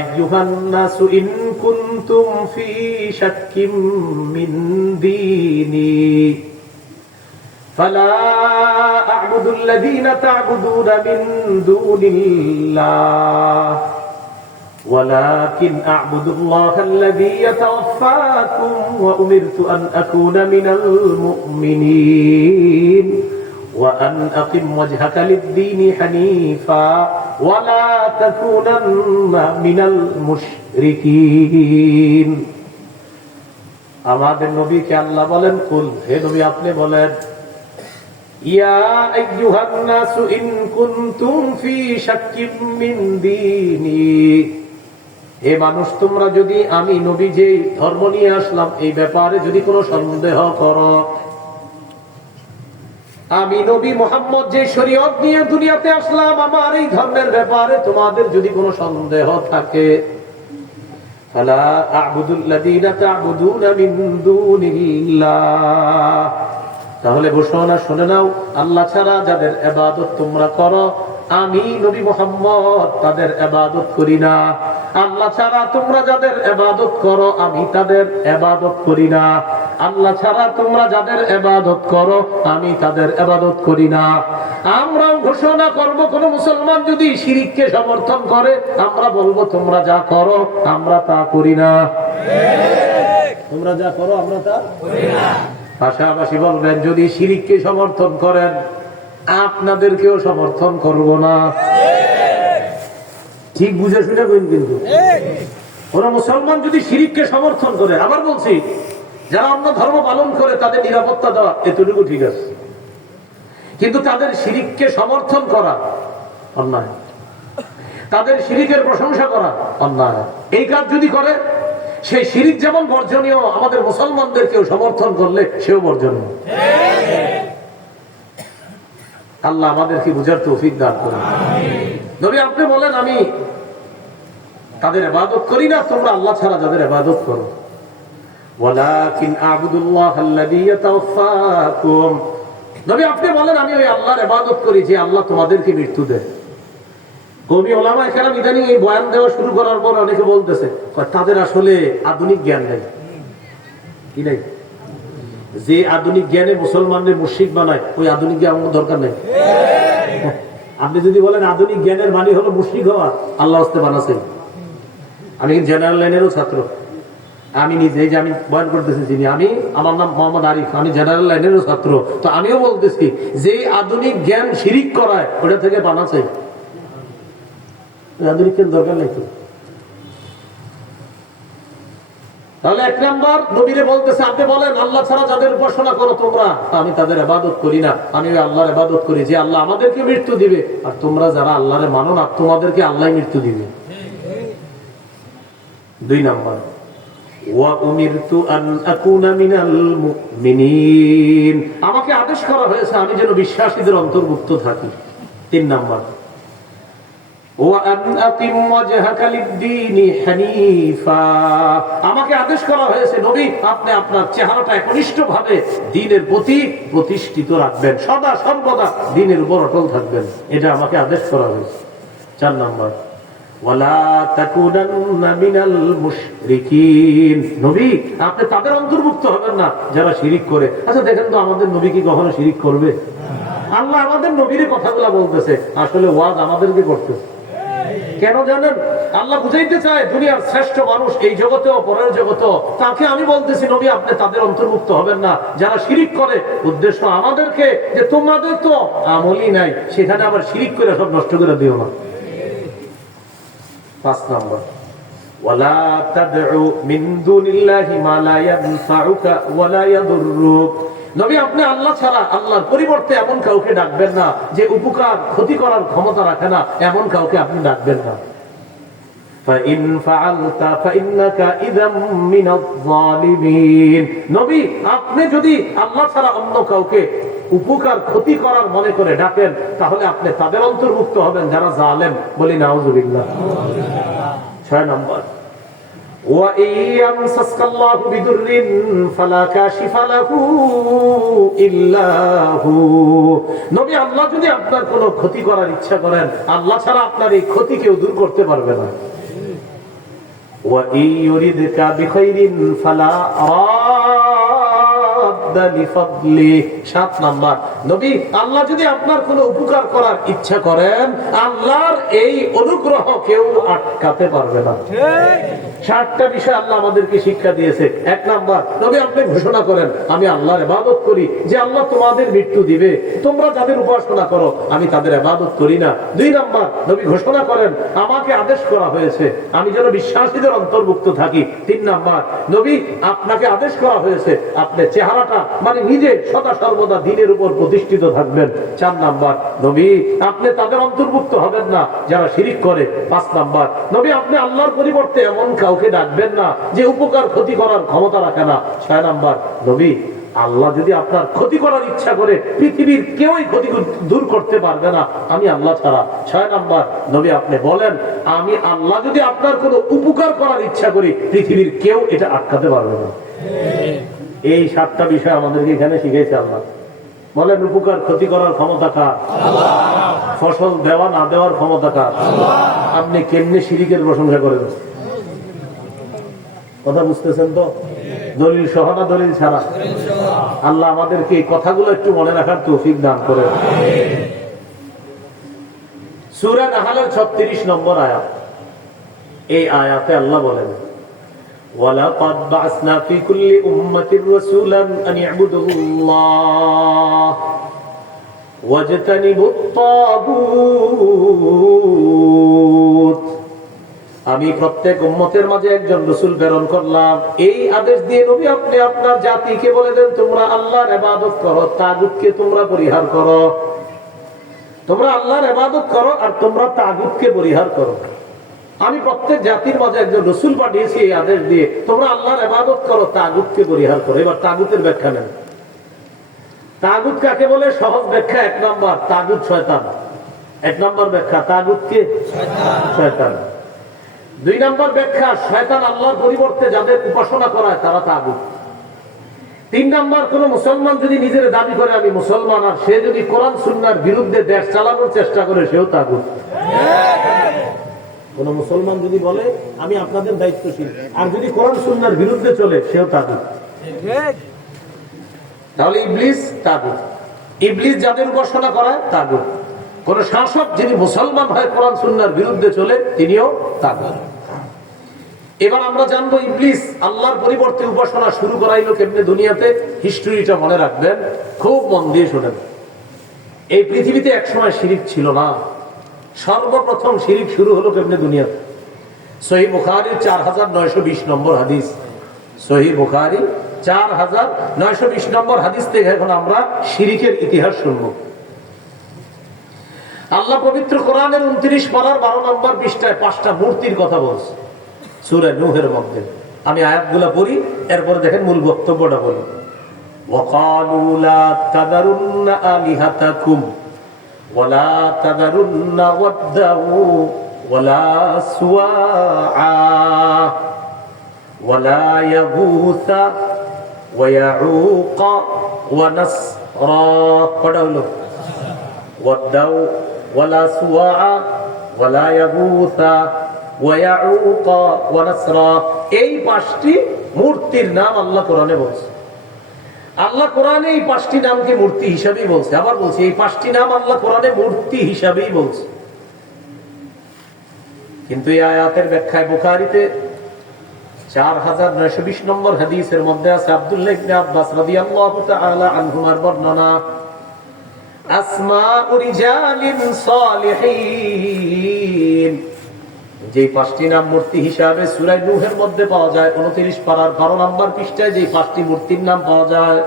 أيها الناس إن كنتم في شك من ديني فلا أعبد الذين تعبدون من دون الله ولكن أعبد الله الذي يتوفاكم وأمرت أن أكون من المؤمنين وأن أقم وجهك للدين حنيفا ولا تكونن من المشركين. আমাদের নবীকে আল্লাহ বলেন, কুল, হে নবী আপনি বলেন, ইয়া আইয়ুহান নাসু ইন কুনতুম ফি শাক্কিম মিন দীনি, হে মানুষ তোমরা যদি আমি নবী যে ধর্ম নিয়ে আসলাম এই ব্যাপারে যদি কোনো সন্দেহ করো, আমি নবী মুহাম্মদ যে শরীয়ত নিয়ে দুনিয়াতে আসলাম আমার এই ধর্মের ব্যাপারে তোমাদের যদি কোনো সন্দেহ থাকে, ফালা আ'বুদুল্লাযীনা তা'বুদুনা মিন দুনিল্লাহ, তাহলে ঘোষণা শুনে নাও, আল্লাহ ছাড়া যাদের ইবাদত তোমরা করো আমি নবী মুহাম্মদ তাদের ইবাদত করি না। আল্লাহ ছাড়া তোমরা যাদের ইবাদত করো আমি তাদের ইবাদত করি না। আল্লাহ ছাড়া তোমরা যাদের ইবাদত করো আমি তাদের ইবাদত করি না। আমরাও ঘোষণা করব, কোন মুসলমান যদি শিরককে সমর্থন করে আমরা বলবো তোমরা যা করো আমরা তা করি না। তোমরা যা করো আমরা তা করি না। পাশাপাশি বলবেন যদি শিরককে সমর্থন করেন আপনাদেরকেও সমর্থন করব না। ঠিক বুঝে শুনে বলেন। কিন্তু ওরা মুসলমান যদি শিরককে সমর্থন করে, আবার বলছি যারা অন্য ধর্ম পালন করে তাদের নিরাপত্তা দেওয়া এতটুকু ঠিক আছে, কিন্তু তাদের শিরককে সমর্থন করা অন্যায়, তাদের শিরকের প্রশংসা করা অন্যায়। এই কাজ যদি করে সেই শিরক যেমন বর্জনীয়, আমাদের মুসলমানদেরকেও সমর্থন করলে সেও বর্জনীয়। আল্লাহ আমাদেরকে বুঝার তৌফিক দান করুন। নবী আপনি বলেন আমি তাদের ইবাদত করি না, তোমরা আল্লাহ ছাড়া যাদের ইবাদত করো। ওয়ালাকিন আ'বুদুল্লাহাল্লাযী ইয়াতাওয়াফাকুম, নবী আপনি বলেন আমি ওই আল্লাহর ইবাদত করি যে আল্লাহ তোমাদেরকে মৃত্যু দেয়। কওমি ওলামায়ে কেরাম ইদানিং এই বয়ান দেওয়া শুরু করার পর অনেকে বলতেছে তাদের আসলে আধুনিক জ্ঞান নেই। কি নাই? যে আধুনিক জ্ঞানে মুসলমানদের মুশরিক বানায় ওই আধুনিক জ্ঞান আমাদের দরকার নেই। আপনি যদি বলেন আধুনিক জ্ঞানের মানে হলো মুশরিক হওয়া, আল্লাহ হস্তে বানাছেন। আমি জেনারেল লাইনেরও ছাত্র, আমি নিজে যে আমি বয়ান করতেছি যিনি, আমি আমার নাম মোহাম্মদ আরিফ, আমি জেনারেল লাইনেরও ছাত্র। তো আমিও বলতেছি যে আধুনিক জ্ঞান শিরিক করায় ওটা থেকে বানাছে, আধুনিক জ্ঞান দরকার নেই। তাহলে এক নাম্বার নবীরে বলতেছে আপনি বলেন আল্লাহ ছাড়া যাদের উপাসনা করো তোমরা আমি তাদের ইবাদত করি না, আমি ওই আল্লাহর ইবাদত করি যে আল্লাহ আমাদেরকে মৃত্যু দিবে, আর তোমরা যারা আল্লাহরে মানো না তোমাদেরকে আল্লাহ মৃত্যু দিবে। দুই নাম্বার ওয়া উমিরতু আন আকুনা মিনাল মুমিনিন, আমাকে আদেশ করা হয়েছে আমি যেন বিশ্বাসীদের অন্তর্ভুক্ত থাকি। তিন নাম্বার ওয়া আন আকিম ওয়াজহাকা লিদ-দীনি হানিফা, আমাকে আদেশ করা হয়েছে নবী আপনি আপনার চেহারাটা একনিষ্ঠভাবে দ্বীনের প্রতি প্রতিষ্ঠিত রাখবেন, সদা সর্বদা দ্বীনের উপর অটল থাকবেন, এটা আমাকে আদেশ করা হয়েছে। চার নাম্বার ওয়ালা তাকুনান্না মিনাল মুশরিকিন, নবী আপনি তাদের অন্তর্ভুক্ত হবেন না যারা শিরিক করে। আচ্ছা দেখেন তো আমাদের নবী কি কখনো শিরিক করবে? আল্লাহ আমাদের নবীর কথাগুলো বলতেছে, আসলে ওয়াজ আমাদেরকে করতেছে। কেন জানেন? আল্লাহ বুঝাইতে চায় দুনিয়ার শ্রেষ্ঠ মানুষ এই জগতেও পরের জগতেও, তাকে আমি বলতেছি নবী আপনি তাদের অন্তর্ভুক্ত হবেন না যারা শিরিক করে। উদ্দেশ্য আমাদেরকে যে তোমাদের তো আমলই নাই, সেখানে আবার শিরিক করে সব নষ্ট করে দিও না। পাঁচ নম্বর ওয়ালা তাদউ মিন দুনিল্লাহি মা লা ইয়ানফাউকা ওয়া লা ইয়াদুররুক, নবী আপনি আল্লাহ ছাড়া আল্লাহর পরিবর্তে এমন কাউকে ডাকবেন না যে উপকার ক্ষতি করার ক্ষমতা রাখে না, এমন কাউকে আপনি ডাকবেন না। ফাইন ফাআলতা ফাইন্নাকা ইযাম মিনাজ যালিমিন, নবী আপনি যদি আল্লাহ ছাড়া অন্য কাউকে উপকার ক্ষতি করার মনে করে ডাকেন তাহলে আপনি তাদের অন্তর্ভুক্ত হবেন যারা জালেম। বলি নাউযুবিল্লাহ। 6 নম্বর وَإِن يَمْسَسْكَ اللَّهُ بِضُرٍّ فَلَا كَاشِفَ لَهُ إِلَّا هُوَ। নবী, আল্লাহ যদি আপনার কোনো ক্ষতি করার ইচ্ছা করেন, আল্লাহ ছাড়া আপনার এই ক্ষতি কেউ দূর করতে পারবে না। وَإِن يُرِدْكَ بِخَيْرٍ فَلَا رَادَّ لِفَضْلِهِ। 7 নাম্বার, নবী, আল্লাহ যদি আপনার কোনো উপকার করার ইচ্ছা করেন, আল্লাহর এই অনুগ্রহ কেউ আটকাতে পারবে না। 7টা বিষয় আল্লাহ আমাদেরকে শিক্ষা দিয়েছে। 1 নাম্বার, নবী আপনি ঘোষণা করেন, আমি আল্লাহর ইবাদত করি, যে আল্লাহ তোমাদের মৃত্যু দিবে, তোমরা যাদের উপাসনা করো আমি তাদের ইবাদত করি না। 2 নাম্বার, নবী ঘোষণা করেন, আমাকে আদেশ করা হয়েছে আমি যেন বিশ্বাসীদের অন্তর্ভুক্ত থাকি। 3 নাম্বার, নবী আপনাকে আদেশ করা হয়েছে আপনি চেহারাটা মানে নিজে সদা সর্বদা দ্বীনের উপর প্রতিষ্ঠিত থাকবেন। 4 নাম্বার, নবী আপনি তাদের অন্তর্ভুক্ত হবেন না যারা শিরিক করে। 5 নাম্বার, নবী আপনি আল্লাহর পরিবর্তে এমন কাউকে ডাকবেন না যে উপকার ক্ষতি করার ক্ষমতা রাখে না। 6 নাম্বার, নবী আল্লাহ যদি আপনার ক্ষতি করার ইচ্ছা করে পৃথিবীর কেউই ক্ষতি দূর করতে পারবে না আমি আল্লাহ ছাড়া। 6 নাম্বার, নবী আপনি বলেন, আমি আল্লাহ যদি আপনার কোনো উপকার করার ইচ্ছা করি পৃথিবীর কেউ এটা আটকাতে পারবে না। এই 7টা বিষয় আমাদেরকে এখানে শিখেছে আল্লাহ। বলেন, উপকার ক্ষতি করার ক্ষমতা কার? ফসল দেওয়া না দেওয়ার ক্ষমতা কার? আপনি কেমনে শিরিকের প্রশংসা করেন? কথা বুঝতেছেন তো? দলিল সহ না দলিল ছাড়া? আল্লাহ আমাদেরকে এই কথাগুলো একটু মনে রাখার তৌফিক দান করেন। সূরা নাহলের 36 নম্বর আয়াত। এই আয়াতে আল্লাহ বলেন, ওয়ালাকাদ বা'সনা ফি কুল্লি উম্মাতির রাসূলান আন ইবুদুল্লাহ ওয়াজতানিবুত তাগুত। আমি প্রত্যেক উম্মতের মাঝে একজন রাসূল প্রেরণ করলাম, এই আদেশ দিয়ে নবী আপনি আপনার জাতিকে বলে দেন, তোমরা আল্লাহর ইবাদত করো, তাগুতকে তোমরা পরিহার করো। তোমরা আল্লাহর ইবাদত করো আর তোমরা তাগুতকে পরিহার করো। আমি প্রত্যেক জাতির মাঝে একজন রাসূল পাঠিয়েছি এই আদেশ দিয়ে, তোমরা আল্লাহর ইবাদত করো, তাগুতকে পরিহার করো। এবার তাগুতের ব্যাখ্যা নেন। তাগুত কাকে বলে? সহজ ব্যাখ্যা 1 নাম্বার, তাগুত শয়তান। 1 নাম্বার ব্যাখ্যা, তাগুতকে শয়তান। 2 নাম্বার ব্যাখ্যা, শয়তান আল্লাহর পরিবর্তে যাদের উপাসনা করায় তারা তাগুত। 3 নাম্বার, কোন মুসলমান যদি নিজের দাবি করে আমি মুসলমান আর সে যদি কোরআন সুন্নাহর বিরুদ্ধে দেশ চালানোর চেষ্টা করে সেও তাগুত। কোন মুসলমান যদি বলে আমি আপনাদের দায়িত্বশীল আর যদি কোরআন সুন্নাহর বিরুদ্ধে চলে সেও তাগুত। তাহলে ইবলিস তাগুত। ইবলিস যাদের উপাসনা করায় তাগুত। কোন শাসক যিনি মুসলমান হয় কোরআন সুন্নাহর বিরুদ্ধে চলে তিনিও তাগুত। এবার আমরা জানবো ইবলিস আল্লাহর পরিবর্তে উপাসনা শুরু করাইলো কেমনে দুনিয়াতে। হিস্ট্রিটা মনে রাখবেন, খুব মন দিয়ে শোনেন। এই পৃথিবীতে একসময় শিরিক ছিল না। সর্বপ্রথম শিরিক শুরু হলো কেমনে দুনিয়াতে? সহিহ বুখারীর 4920 নম্বর হাদিস। সহিহ বুখারী 4920 নম্বর হাদিস থেকে এখন আমরা শিরিকের ইতিহাস শুনব। আল্লাহ পবিত্র কোরআনের 29 পারার 12 নম্বর পৃষ্ঠায় 5টা মূর্তির কথা বলছে সূরা নূহের মধ্যে। আমি আয়াতগুলো পড়ি, এরপর দেখেন মূল বক্তব্যটা বলি। ওয়াকালু লা তাদারুন্না আলিহাতাকুম ওয়ালা তাদারুন্না ওয়াদ্দাউ ওয়ালা সুওয়া ওয়ালা ইয়াগুসা ওয়া ইয়াউক ওয়া নাসরা। পড়া হলো ওয়াদ্দাউ ওয়ালা সুওয়া ওয়ালা ইয়াগুসা ওয়া ইয়াউক ওয়া নাসরা। এই 5টি মূর্তির নাম আল্লাহ কোরআনে বলছে। আল্লাহ কোরআনে এই 5টি নামকে মূর্তি হিসাবেই বলছে। আবার বলছে এই 5টি নাম আল্লাহ কোরআনে মূর্তি হিসাবেই বলছে। কিন্তু এই আয়াতের ব্যাখ্যায় বুখারীতে 4920 নম্বর হাদিসের মধ্যে আছে আব্দুল্লাহ ইবনে আব্বাস রাদিয়াল্লাহু তাআলা আনহুমার বর্ণনা, আসমাউ রিজালিন সালিহিন। যে 5টি নাম মূর্তি হিসাবে সূরা নূহের মধ্যে পাওয়া যায়, 29 পারার 12 নম্বর পৃষ্ঠায় যে 5টি মূর্তির নাম পাওয়া যায়,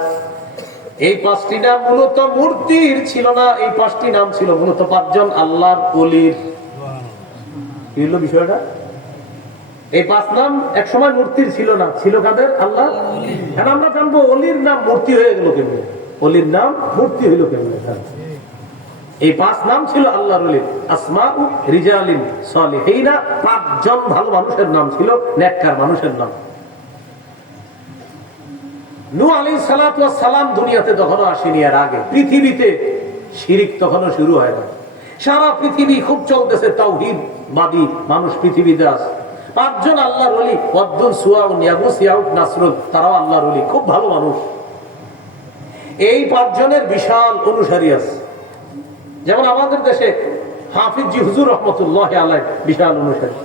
এই 5টি নাম মূলত মূর্তির ছিল না। এই 5টি নাম ছিল মূলত 5 জন আল্লাহর ওলির। কি হলো বিষয়টা? এই 5 নাম এক সময় মূর্তির ছিল না, ছিল কাদের? আল্লাহ। এখন আমরা জানবো ওলির নাম মূর্তি হয়ে গেল কেমনে, ওলির নাম মূর্তি হইল কেমনে। এই 5 নাম ছিল আল্লাহর ওলি, আসমাউ রিজালিন সালিহিনা, 5 জন ভালো মানুষের নাম ছিল, নেককার মানুষের নাম। নূহ আলাইহিস সালাতু ওয়াস সালাম দুনিয়াতে তখনও আসেনি, এর আগে পৃথিবীতে শিরিক তখনও শুরু হয় না। সারা পৃথিবী খুব চলতেছে তাওহীদবাদী মানুষ পৃথিবীতে আছে। 5 জন আল্লাহর ওলি, ওয়াদ্দুন, সুয়া, ইয়াগুস, ইয়াউক, নাসরুল, তারাও আল্লাহর ওলি, খুব ভালো মানুষ। এই 5 জনের বিশাল অনুসারী আছে। যেমন আমাদের দেশে হাফিজ জি হুজুর রহমতুল্লাহ আলাইহি বিশাল অনুসারী,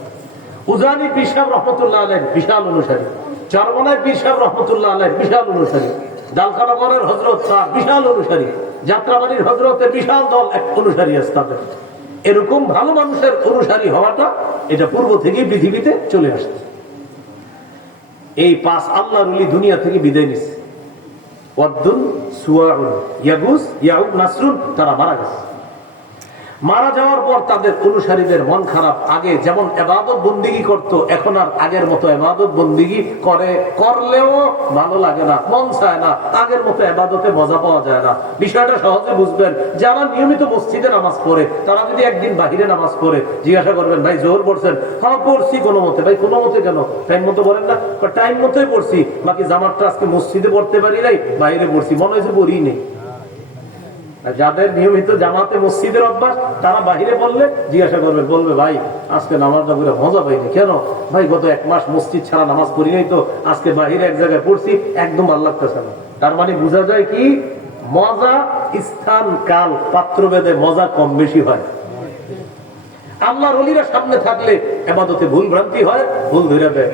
উজানি পীর সাহেব রহমতুল্লাহ আলাইহি বিশাল অনুসারী, চরমনায় পীর সাহেব রহমতুল্লাহ আলাইহি বিশাল অনুসারী, দালখানগরের হযরত সাহেব বিশাল অনুসারী, যাত্রাবাড়ির হযরতের বিশাল দল এক অনুসারী আছে তাদের। এরকম ভালো মানুষের অনুসারী হওয়াটা এটা পূর্ব থেকেই পৃথিবীতে চলে আসছে। এই 5 আল্লাহর ওলি দুনিয়া থেকে বিদায় নিচ্ছে। ওয়াদ্দুন, সুয়াউন, ইয়াগুস, ইয়াউক, নাসরুল, তারা মারা গেছে। মারা যাওয়ার পর তাদের অনুসারীদের মন খারাপ। আগে যেমন ইবাদত বন্দেগী করত, এখন আর আগের মতো ইবাদত বন্দেগী করলেও ভালো লাগে না, মন চায় না, আগের মতো ইবাদতে মজা পাওয়া যায় না। বিষয়টা সহজে বুঝবেন। যারা নিয়মিত মসজিদে নামাজ পড়ে, তারা যদি একদিন বাহিরে নামাজ পড়ে, জিজ্ঞাসা করবেন, ভাই জোহর পড়ছেন? হ্যাঁ পড়ছি কোনো মতে। ভাই কোনো মতে কেন? টাইম মতো পড়েন না? টাইম মতোই পড়ছি, বাকি জামাতটা আজকে মসজিদে পড়তে পারি নাই, বাইরে পড়ছি, মনে হয়েছে পড়ি নেই। যাদের নিয়মিত জামাতে মসজিদের অভ্যাস, তারা বাহিরে বললে জিজ্ঞাসা করবে, বলবে ভাই আজকে নামাজটা করে মজা পাইনি। কেন? ভাই গত 1 মাস মসজিদ ছাড়া নামাজ পড়ি নাই, তো আজকে বাহিরে এক জায়গায় পড়ছি, একদম ভালো লাগতেছে না। তার মানে বোঝা যায় কি, মজা স্থান কাল পাত্রভেদে মজা কম বেশি হয়। আল্লাহর ওলিরা সামনে থাকলে ইবাদতে ভুল ভ্রান্তি হয়, ভুল ধরে দেয়।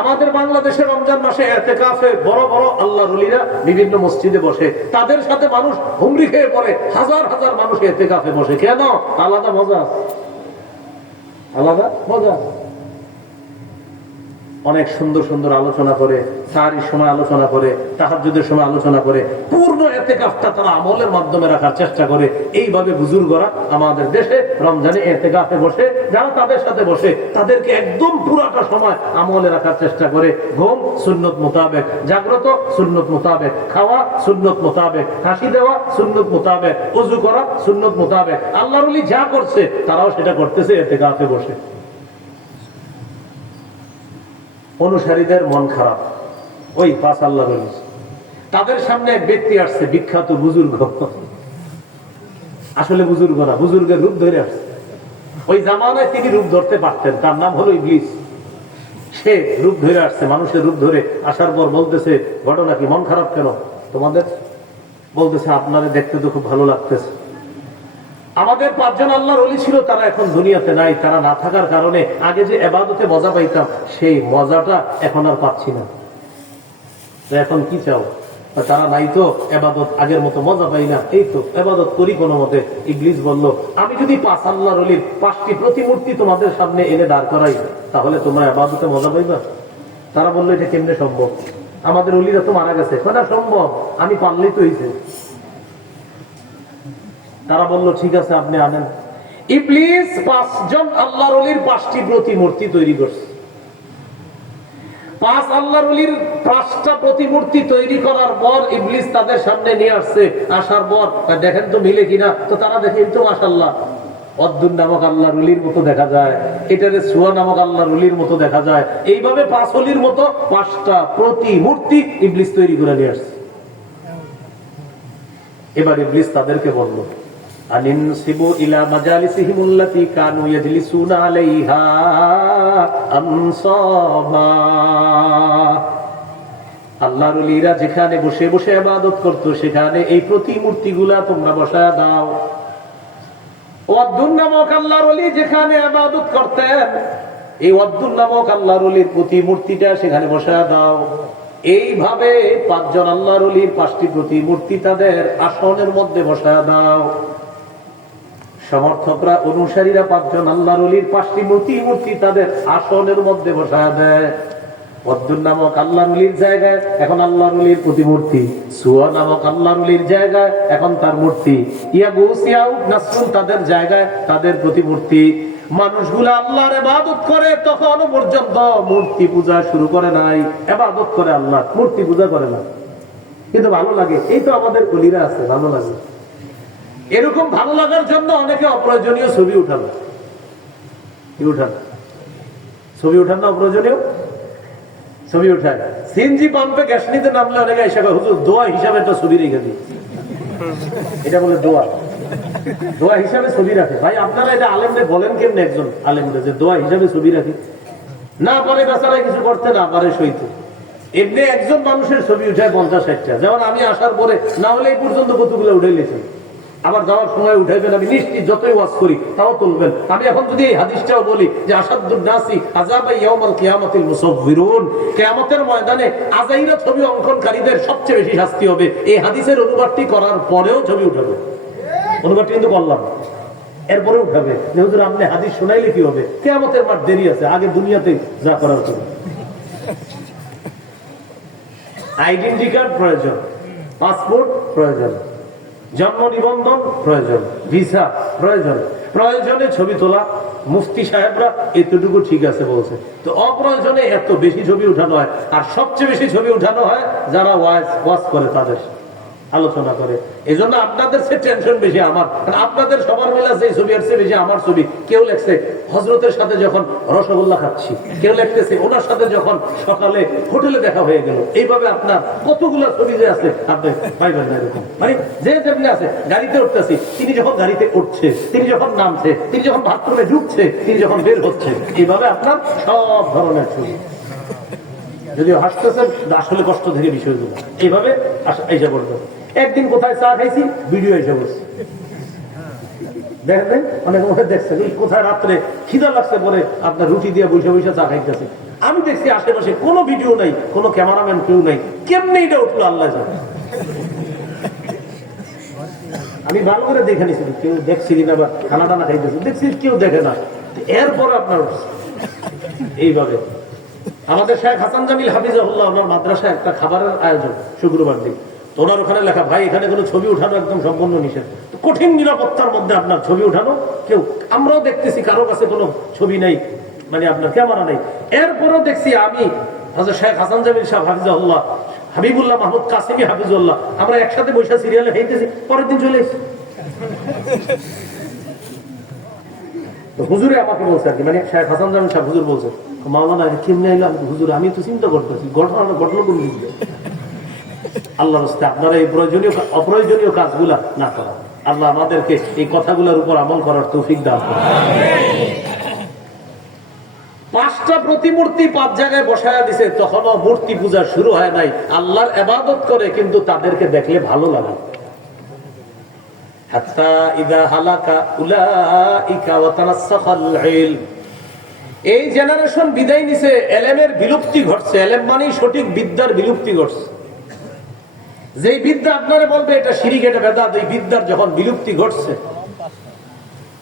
আমাদের বাংলাদেশের রমজান মাসে ইতিকাফে বড় বড় আল্লাহর ওলিরা বিভিন্ন মসজিদে বসে, তাদের সাথে মানুষ হুমড়ি খেয়ে পড়ে, হাজার হাজার মানুষ ইতিকাফে বসে। কেন? আলাদা মজা, আলাদা মজা। অনেক সুন্দর সুন্দর আলোচনা করে, সাহারির সময় আলোচনা করে, তাহাজ্জুদের সময় আলোচনা করে, পূর্ণ ইতিকাফটা তারা আমলের মাধ্যমে রাখার চেষ্টা করে। এইভাবে বুজুর্গরা আমাদের দেশে রমজানে ইতিকাফে বসে, যারা তাদের সাথে বসে তাদেরকে একদম পুরাটা সময় আমলে রাখার চেষ্টা করে। ঘুম সুন্নত মোতাবেক, জাগ্রত সুন্নত মোতাবেক, খাওয়া সুন্নত মোতাবেক, হাসি দেওয়া সুন্নত মোতাবেক, ওযু করা সুন্নত মোতাবেক। আল্লাহর ওলি যা করছে তারাও সেটা করতেছে ইতিকাফে বসে। অনুসারীদের মন খারাপ। ওই 5 আল্লাহর ওলি, তাদের সামনে এক ব্যক্তি আসছে, বিখ্যাত বুজুর্গ, আসলে বুজুর্গ না, বুজুর্গের রূপ ধরে আসছে। ওই জামানায় তিনি রূপ ধরতে পারতেন, তার নাম হলো ইবলিস। সে রূপ ধরে আসছে, মানুষের রূপ ধরে আসার পর বলতেছে, ঘটনা কি, মন খারাপ কেন তোমাদের? বলতেছে, আপনারে দেখতে তো খুব ভালো লাগতেছে। আমাদের 5 জন আল্লাহর ওলি ছিল, তারা এখন দুনিয়াতে নাই। তারা না থাকার কারণে আগে যে ইবাদতে মজা পাইতাম, সেই মজাটা এখন আর পাচ্ছি না। তো এখন কি চাও? তারা নাই তো, ইবাদত আগের মতো মজা পাই না, এই তো ইবাদত করি কোনো মতে। ইবলিস বলল, আমি যদি 5 আল্লাহর ওলির 5টি প্রতিমূর্তি তোমাদের সামনে এনে দাঁড় করাই, তাহলে তোমরা ইবাদতে মজা পাইবা? তারা বললো, এটা কেমনে সম্ভব? আমাদের ওলিরা তো মারা গেছে। না সম্ভব, আমি পারলেই তো হয়েছে। তারা বলল, ঠিক আছে আপনি আনেন। ইবলিস 5 জন আল্লাহর ওলির 5টি প্রতিমূর্তি তৈরি করছে। 5 আল্লাহর ওলির 5টা প্রতিমূর্তি তৈরি করার পর ইবলিস তাদের সামনে নিয়ে আসছে। আসার পর দেখেন তো মিলে কিনা। তো তারা দেখেন তো মাশাআল্লাহ, অদ্দুন নামক আল্লাহর ওলির মতো দেখা যায়, এটারে সুয়া নামক আল্লাহর ওলির মতো দেখা যায়। এইভাবে 5 ওলির মতো 5টা প্রতিমূর্তি ইবলিস তৈরি করে নিয়ে আসছে। এবার ইবলিস তাদেরকে বলল, আনিনসিবু ইলা মাজালিসিহিম আল্লাতী কানু ইয়াজলিসুনা আলাইহা আনসাবা। আল্লাহর ওলিরা যেখানে বসে বসে ইবাদত করত, সেখানে এই প্রতিমূর্তিগুলা তোমরা বসায় দাও। ওয়াদ্দুন নামক আল্লাহর ওলি যেখানে ইবাদত করতেন, এই ওয়াদ্দুন নামক আল্লাহর ওলির প্রতিমূর্তিটা সেখানে বসায় দাও। এইভাবে 5 জন আল্লাহর ওলির 5টি প্রতিমূর্তি তাদের আসনের মধ্যে বসায় দাও। সমর্থকরা, অনুসারীরা 5 জন আল্লাহর ওলির 5টি প্রতিমূর্তি তাদের আসনের মধ্যে বসায় দেয়। ওয়াদ্দুন নামক আল্লাহর ওলির জায়গায় এখন আল্লাহর ওলির প্রতিমূর্তি, সুয়া নামক আল্লাহর ওলির জায়গায় এখন তার মূর্তি, ইয়াগুস, ইয়াউক, নাসরুল তাদের জায়গায় তাদের প্রতিমূর্তি। মানুষগুলো আল্লাহর ইবাদত করে, তখনও পর্যন্ত মূর্তি পূজা শুরু করে নাই। ইবাদত করে আল্লাহ, মূর্তি পূজা করে না। কিন্তু ভালো লাগে, এই তো আমাদের ওলিরা আছে, ভালো লাগে। এরকম ভালো লাগার জন্য অনেকে অপ্রয়োজনীয় ছবি উঠানো ছবি উঠান না, অপ্রয়োজনীয় ছবি উঠায়। সিএনজি পাম্পে গ্যাস নিতে নামলে অনেকে এসে হুজুর দোয়া হিসাবে একটা ছবি রেখে দিই, এটা বলে দোয়া হিসাবে ছবি রাখে। ভাই আপনারা এটা আলেমদের বলেন কেমনে, একজন আলেমদের যে দোয়া হিসাবে ছবি রাখে, না পারে বেচারা কিছু করতে, না পারে সইতে। এমনি একজন মানুষের ছবি উঠায় 50-60টা, যেমন আমি আসার পরে না হলে এই পর্যন্ত কতগুলো উঠে নিয়েছেন, আবার যাওয়ার সময় উঠাইবেন, আমি নিশ্চিত যতই ওয়াজ করি তাও তুলবেন। আমি এখন যদি এই হাদিসটাও বলি যে আসাদুন নাসি আযাবান ইয়াউমাল কিয়ামাতিল মুসাওয়িরুন, কিয়ামতের ময়দানে আযাইরা ছবি অঙ্কনকারীদের সবচেয়ে বেশি শাস্তি হবে, এই হাদিসের অনুবাদটি করার পরেও ছবি উঠাবে, অনুবাদটি কিন্তু করলাম, এরপরে উঠাবে যে হুজুর আপনি হাদিস শোনাইলে কি হবে, কিয়ামতের মাঠ দেরি আছে, আগে দুনিয়াতে যা করার করবে। আইডেন্টি কার্ড প্রয়োজন, পাসপোর্ট প্রয়োজন, জন্ম নিবন্ধন প্রয়োজন, ভিসা প্রয়োজন, প্রয়োজনে ছবি তোলা। মুফতি সাহেবরা এতটুকু ঠিক আছে বলছে, তো অপ্রয়োজনে এত বেশি ছবি উঠানো হয়। আর সবচেয়ে বেশি ছবি উঠানো হয় যারা ওয়াজ করে, তাদের আলোচনা করে। এই জন্য আপনাদের সে টেনশন বেশি আমার, আপনাদের সবার মিলে যে ছবি আসছে বেশি আমার ছবি। কেউ লেখছে হজরতের সাথে যখন রসগোল্লা খাচ্ছি, কেউ লিখতেছে ওনার সাথে যখন সকালে হোটেলে দেখা হয়ে গেল। এইভাবে আপনার কতগুলো ছবি যে আছে আপনি পাইবেন না এরকম। মানে যে যেমনি আছে, গাড়িতে উঠতেছি, তিনি যখন গাড়িতে উঠছে, তিনি যখন নামছে, তিনি যখন বাথরুমে ঢুকছে, তিনি যখন বের হচ্ছে, এইভাবে আপনার সব ধরনের ছবি। যদিও হাসতেছেন, আসলে কষ্ট থেকে বিষয়গুলো এইভাবে এসে পড়তো। একদিন কোথায় চা খাইছি, ভিডিও এসে পড়ছে, দেখবেন অনেক সময় দেখছেন কোথায় রাত্রে খিদা লাগছে, পরে আপনার রুটি দিয়ে বসে বসে চা খাইতেছে। আমি দেখছি আশেপাশে কোনো ভিডিও নাই, কোনো ক্যামেরাম্যান কেউ নাই, কেমনি এটা উঠলো আল্লাহ জানে। আমি ভালো করে দেখে নিছি কেউ দেখছি কিনা, বা খানা টানা খাইতেছে, দেখছি কেউ দেখে না, এরপর আপনার এইভাবে। আমাদের শেখ হাসান জামিল হাফিজাহুল্লাহ, ওনার মাদ্রাসায় একটা খাবারের আয়োজন শুক্রবার দিন, তো ওনার ওখানে লেখা, ভাই এখানে কোনো ছবি উঠানো একদম সম্পূর্ণ নিষেধ। কঠিন নিরাপত্তার মধ্যে আপনার ছবি উঠানো কেউ, আমরাও দেখতেছি কারো কাছে কোনো ছবি নেই, মানে আপনার ক্যামেরা নেই। এরপরেও দেখছি আমি হযরত শেখ হাসান জামিল সাহেব হাফিজাহুল্লাহ, হাবিবুল্লাহ মাহমুদ কাসিমি হাফিজুল্লাহ, আমরা একসাথে বসে সিরিয়ালে খাইতেছি, পরের দিন চলে এসেছি। তো হুজুরে আমাকে বলছে আর কি, মানে শেখ হাসান জামিল সাহেব হুজুর বলছে, মাওলানা কেমনে এলাম হুজুর, আমি তো চিন্তা করতেছি ঘটনা কোন দিক দিয়ে। আল্লাহর রাস্তায় আপনারা এই অপ্রয়োজনীয় কাজগুলা না করা। আল্লাহ আমাদেরকে এই কথাগুলোর উপর আমল করার তৌফিক দান করুন। 5টা প্রতিমূর্তি 5 জায়গায় বসায়া দিছে, তখনও মূর্তি পূজা শুরু হয় নাই। আল্লাহর ইবাদত করে, কিন্তু তাদেরকে দেখলে ভালো লাগে। হাত্তা ইযা হালাকা উলাইকা ওয়া তানাসসাখাল ইলম, এই জেনারেশন বিদায় নিছে, এলেমের বিলুপ্তি ঘটছে। এলেম মানে সঠিক বিদ্যার বিলুপ্তি ঘটছে। যেই বিদ্যা আপনারা বলবে এটা শিরিক, এটা বেদাত, এই বিদ্যার যখন বিলুপ্তি ঘটছে,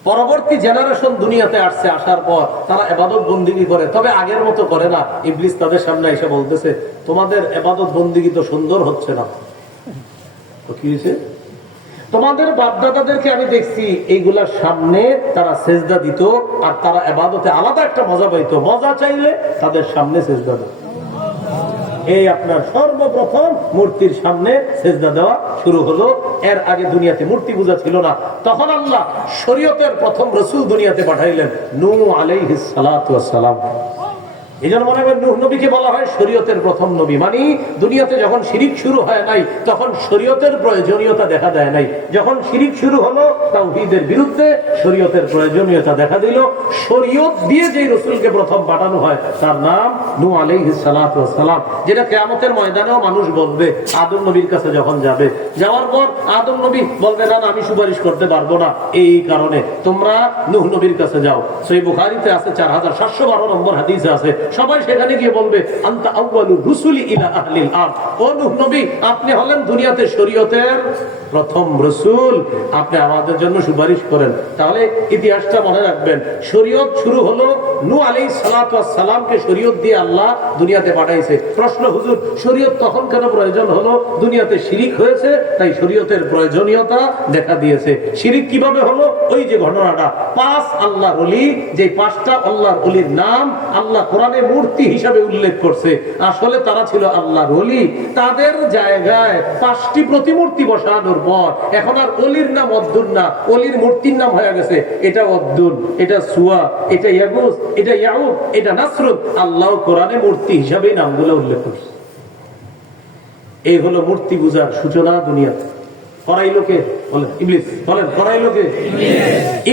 পরবর্তী জেনারেশন দুনিয়াতে আসছে, আসার পর তারা ইবাদত বন্দেগী করে, তবে আগের মতো করে না। ইবলিস তাদের সামনে এসে বলতেছে, তোমাদের ইবাদত বন্দেগী তো সুন্দর হচ্ছে না। তো কি হয়েছে? তোমাদের বাপদাদাদেরকে আমি দেখছি এইগুলার সামনে তারা সেজদা দিত, আর তারা ইবাদতে আলাদা একটা মজা পাইতো। মজা চাইলে তাদের সামনে সেজদা দিত। এই আপনার সর্বপ্রথম মূর্তির সামনে সেজদা দেওয়া শুরু হলো। এর আগে দুনিয়াতে মূর্তি পূজা ছিল না। তখন আল্লাহ শরীয়তের প্রথম রাসূল দুনিয়াতে পাঠাইলেন, নূহ আলাইহিস সালাতু ওয়াস সালাম। এই জন্য মনে করেন নূহ নবীকে বলা হয় শরীয়তের প্রথম নবী। মানে দুনিয়াতে যখন শিরিক শুরু হয় নাই, তখন শরীয়তের প্রয়োজনীয়তা দেখা দেয় নাই। যখন শিরিক শুরু হলো, তাওহীদের বিরুদ্ধে শরীয়তের প্রয়োজনীয়তা দেখা দিল। শরীয়ত দিয়ে যে রাসূলকে প্রথম পাঠানো হয়, তার নাম নূহ আলাইহিস সালাতু ওয়াস সালাম, যেটা কিয়ামতের ময়দানেও মানুষ বলবে। আদম নবীর কাছে যখন যাবে, যাওয়ার পর আদম নবী বলবে, না আমি সুপারিশ করতে পারবো না, এই কারণে তোমরা নূহ নবীর কাছে যাও। সহিহ বুখারীতে আছে, 4712 নম্বর হাদিসে আছে। সবাই সেখানে গিয়ে বলবে, আনতা আউয়ালুর রুসুলি ইলা আহলিল আরদ, ও নূহ নবী, আপনি হলেন দুনিয়াতে শরীয়তের প্রথম রাসূল, আপনি আমাদের জন্য সুপারিশ করেন। তাহলে ইতিহাসটা মনে রাখবেন, শরীয়ত শুরু হলো নূহ আলাইহিস সালাতু ওয়াস সালামকে শরীয়ত দিয়ে আল্লাহ দুনিয়াতে পাঠাইছে। প্রশ্ন, হুজুর শরীয়ত তখন কেন প্রয়োজন হলো? দুনিয়াতে শিরিক হয়েছে, তাই শরীয়তের প্রয়োজনীয়তা দেখা দিয়েছে। শিরিক কিভাবে হলো? ওই যে ঘটনাটা, 5 আল্লাহর ওলি, যে 5টা আল্লাহর ওলির নাম আল্লাহ কোরআনে মূর্তি হিসাবে উল্লেখ করছে, আসলে তারা ছিল আল্লাহর ওলি। তাদের জায়গায় 5টি প্রতিমূর্তি বসানোর পর এখন আর অলির নাম অদ্দুন না, অলির মূর্তির নাম হয়ে গেছে এটা অদ্দুন, এটা সুয়া, এটা ইয়াগুস, এটা ইয়াউক, এটা নাসরুন। আল্লাহ কোরআনে মূর্তি হিসাবে নামগুলো উল্লেখ করছে। এই হলো মূর্তি পূজার সূচনা দুনিয়াতে। করাইলোকে বলেন ইবলিস, বলেন করাইলোকে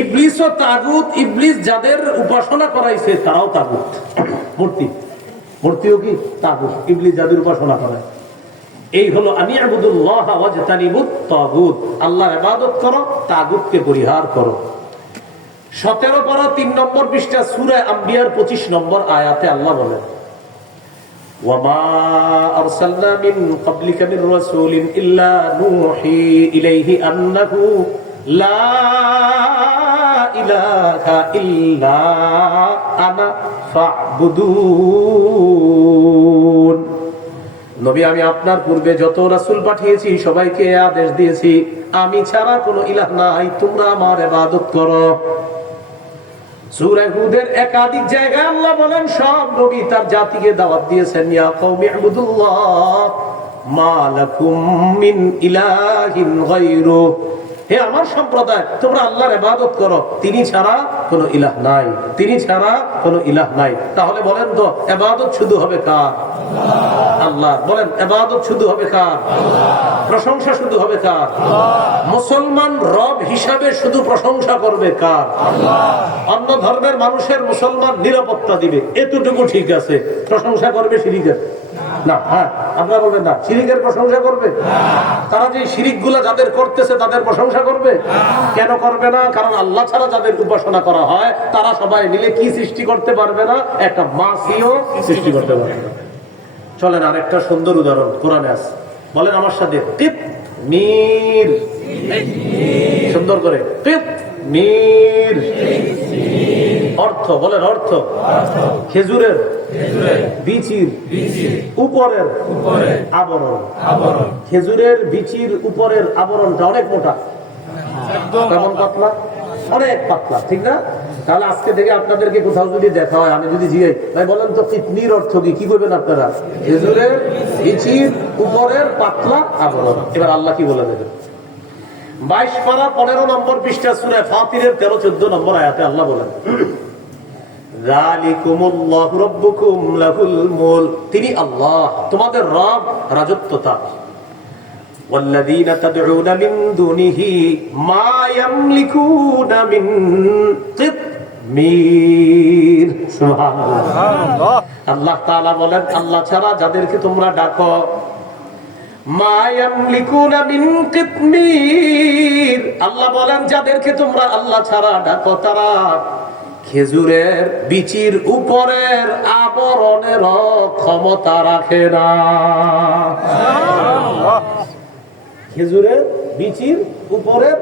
ইবলিস ও তাগুত। ইবলিস যাদের উপাসনা করাইছে তারাও তাগুত। মূর্তিও কি তাগুত, ইবলিস যাদের উপাসনা করায়। এই হলো আমি আবুদুল্লাহ ওয়াজতানিবুত তাগুত, আল্লাহর ইবাদত করো, তাগুতকে পরিহার করো। 17 পারা 3 নম্বর পৃষ্ঠা সূরা আম্বিয়ার 25 নম্বর আয়াতে আল্লাহ বলেন, وما أرسلنا من قبلك من رسول إلا نوحي إليه أنه لا إله إلا أنا فاعبدون। নবী, আমি আপনার পূর্বে যত রাসূল পাঠিয়েছি সবাইকে আদেশ দিয়েছি আমি ছাড়া কোনো ইলাহ নাই, তোমরা আমার ইবাদত করো। সূরা হুদের একাধিক জায়গায় আল্লাহ বলেন সব নবী তার জাতিকে দাওয়াত দিয়েছেন, ইয়া কওমি ইবুদুল্লাহ মা লাকুম মিন ইলাহিন গায়রু, হে আমার সম্প্রদায় তোমরা আল্লাহর ইবাদত করো, তিনি ছাড়া কোনো ইলাহ নাই, তিনি ছাড়া কোনো ইলাহ নাই। তাহলে বলেন তো ইবাদত শুধু হবে কার? আল্লাহ। বলেন ইবাদত শুধু হবে কার? প্রশংসা শুধু হবে কার? মুসলমান রব হিসাবে শুধু প্রশংসা করবে কার? অন্য ধর্মের মানুষের মুসলমান নিরাপত্তা দিবে, এতটুকু ঠিক আছে। প্রশংসা করবে শিরিকের না? হ্যাঁ, আপনারা বলবেন না শিরিকের প্রশংসা করবে? তারা যে শিরিক গুলা যাদের করতেছে তাদের প্রশংসা করবে? কেন করবে না? কারণ আল্লাহ ছাড়া যাদের উপাসনা করা হয় তারা সবাই মিলে কি সৃষ্টি করতে পারবে না? একটা মাছিও সৃষ্টি করতে পারবে না। চলেন আরেকটা সুন্দর উদাহরণ কোরআনে আছে, বলেন আমার সাথে, কিতমির। সুন্দর করে কিতমির। অর্থ বলেন, অর্থ খেজুরের বিচির উপরের আবরণ। খেজুরের বিচির উপরের আবরণটা অনেক মোটা, কেমন পাতলা? অনেক পাতলা, ঠিক না? তাহলে আজকে থেকে আপনাদেরকে কোথাও যদি দেখা হয়, আমি যদি জিজ্ঞাসা ভাই বলেন তো কিতমির অর্থ কি, কি করবেন আপনারা? খেজুরের বিচির উপরের পাতলা আবরণ। এবার আল্লাহ কি বলে দেবেন? 22 পারা 15 নম্বর পৃষ্ঠা সূরা ফাতিরের 13-14 নম্বর আয়াতে আল্লাহ বলেন, যালিকুমুল্লাহু রাব্বুকুম লাহুল মুলক, তিনি আল্লাহ, তোমাদের রব, রাজত্ব তার। ওয়াল্লাযীনা তাদউনা মিন দুনিহি মা ইয়ামলিকুনা মিন কিতমির। সুবহানাল্লাহ। আল্লাহ তাআলা বলেন আল্লাহ ছাড়া যাদেরকে তোমরা ডাকো, মা ইয়ামলিকুনা মিন কিতমির, আল্লাহ বলেন যাদেরকে তোমরা আল্লাহ ছাড়া ডাকো তারা খেজুরের বিচির উপরের আবরণের ক্ষমতা রাখে না। খেজুরের বিচির উপরের,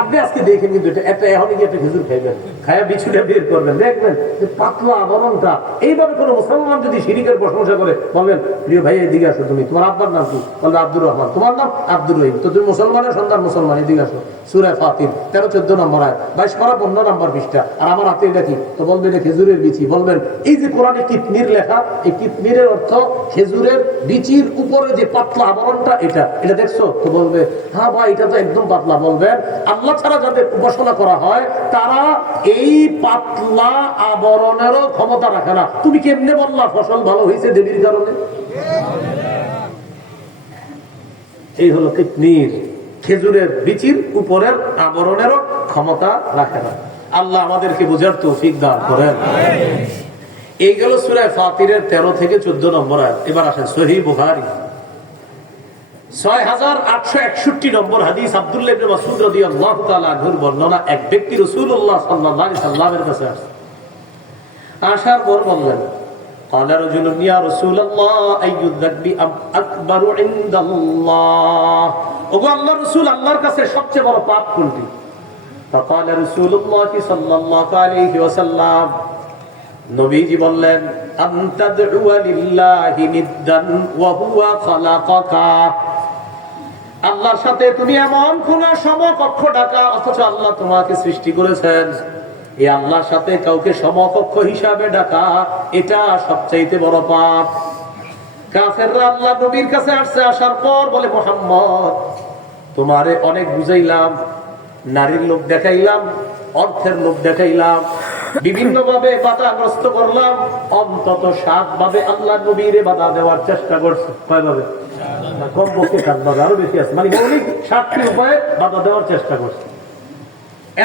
আপনি আজকে দেখেন কিন্তু একটা এখনই একটা খেজুর খাইবেন, খায়া বিচুটা বের করবেন, দেখবেন যে পাতলা আবরণটা। এইভাবে কোনো মুসলমান যদি শিরিকের প্রশংসা করে, বলবেন প্রিয় ভাই এদিকে আসো, তুমি তোমার আব্বার নাম কি? বলবে আব্দুর রহমান। তোমার নাম আব্দুর রহিম, তো তুমি মুসলমানের সন্তান, মুসলমান, এদিকে আসো। সূরা ফাতির 13-14 নম্বর আয়াত, 22 পারা 15 নম্বর পৃষ্ঠা। আর আমার হাতে এটা কি? তো বলবে এটা খেজুরের বিচি। বলবেন এই যে কোরআনে কিতমির লেখা, এই কিতমিরের অর্থ খেজুরের বিচির উপরে যে পাতলা আবরণটা, এটা এটা দেখছো? তো বলবে হ্যাঁ ভাই এটা তো একদম পাতলা। বলবেন আল্লাহ ছাড়া যাদের উপাসনা করা হয় তারা এই পাতলা আবরণেরও ক্ষমতা রাখে না। তুমি কেমনে বললা ফসল ভালো হয়েছে দেবীর কারণে? এই হলো কিতমির, খেজুরের বিচির উপরের আবরণেরও ক্ষমতা রাখে না। আল্লাহ আমাদেরকে বোঝার তৌফিক দান করেন। এই গেল সূরা ফাতিরের 13-14 নম্বর আয়াত। এবার আসেন সহিহ বুখারী 6861 নম্বর হাদিস, আব্দুল্লাহ ইবনে মাসউদ রাদিয়াল্লাহু তাআলা আনহুর বর্ণনা। এক ব্যক্তি রাসূলুল্লাহ সাল্লাল্লাহু আলাইহি সাল্লামের কাছে আসে, আসার পর বললেন, قال رجل يا رسول الله اي الذنب اكبر عند الله, ওগো আল্লাহর রাসূল, আল্লাহর কাছে সবচেয়ে বড় পাপ কোনটি? فقال رسول الله صلى الله عليه وسلم, নবীজি বললেন, আন তাদউ লিল্লাহি নিদ্দান ওয়া হুয়া খালাকাকা, আল্লাহর সাথে তুমি এমন কোন সমকক্ষ ডাকা অথচ আল্লাহ তোমাকে সৃষ্টি করেছেন। এই আল্লাহর সাথে কাউকে সমকক্ষ হিসাবে ডাকা, এটা সবচাইতে বড় পাপ। কাফেররা আল্লাহ নবীর কাছে আসছে, আসার পর বলে, মুহাম্মদ তোমারে অনেক বুঝাইলাম, নারীর লোক দেখাইলাম, অর্থের লোক দেখাইলাম, বিভিন্ন ভাবে বাধাগ্রস্ত করলাম, অন্তত 7 ভাবে আল্লাহ নবীর বাধা দেওয়ার চেষ্টা করছে। কয় ভাবে? কমপক্ষে 7 ভাবে, আরো বেশি আছে, মানে মৌলিক 7টি উপায়ে বাধা দেওয়ার চেষ্টা করছে।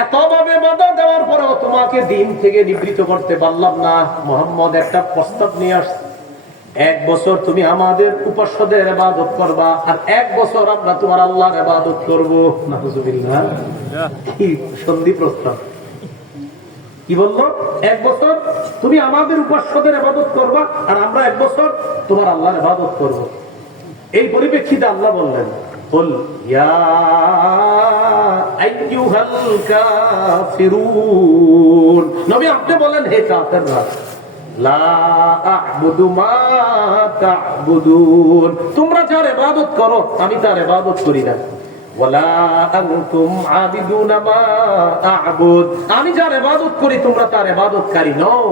এত ভাবে বাধা দেওয়ার পরেও তোমাকে দিন থেকে নিবৃত্ত করতে পারলাম না। মুহাম্মদ একটা প্রস্তাব নিয়ে আসছে, 1 বছর তুমি আমাদের উপাস্যদের ইবাদত করবা, আর 1 বছর আমরা তোমার আল্লাহর ইবাদত করব। নাউজুবিল্লাহ, কি সন্ধি প্রস্তাব! কি বললো? 1 বছর তুমি আমাদের উপাস্যদের ইবাদত করবা, আর আমরা 1 বছর তোমার আল্লাহর ইবাদত করব। এই পরিপ্রেক্ষিতে আল্লাহ বললেন, কুল ইয়া আইয়ুহাল কাফিরুন, নবী আপনি বলেন, হে কাফেররা, লা আ'বুদু মা তা'বুদুন, তোমরা যার ইবাদত করো আমি তার ইবাদত করি না। ওয়ালা আনতুম আবিদুনা মা আ'বুদ, আমি যার ইবাদত করি তোমরা তার ইবাদতকারী নও।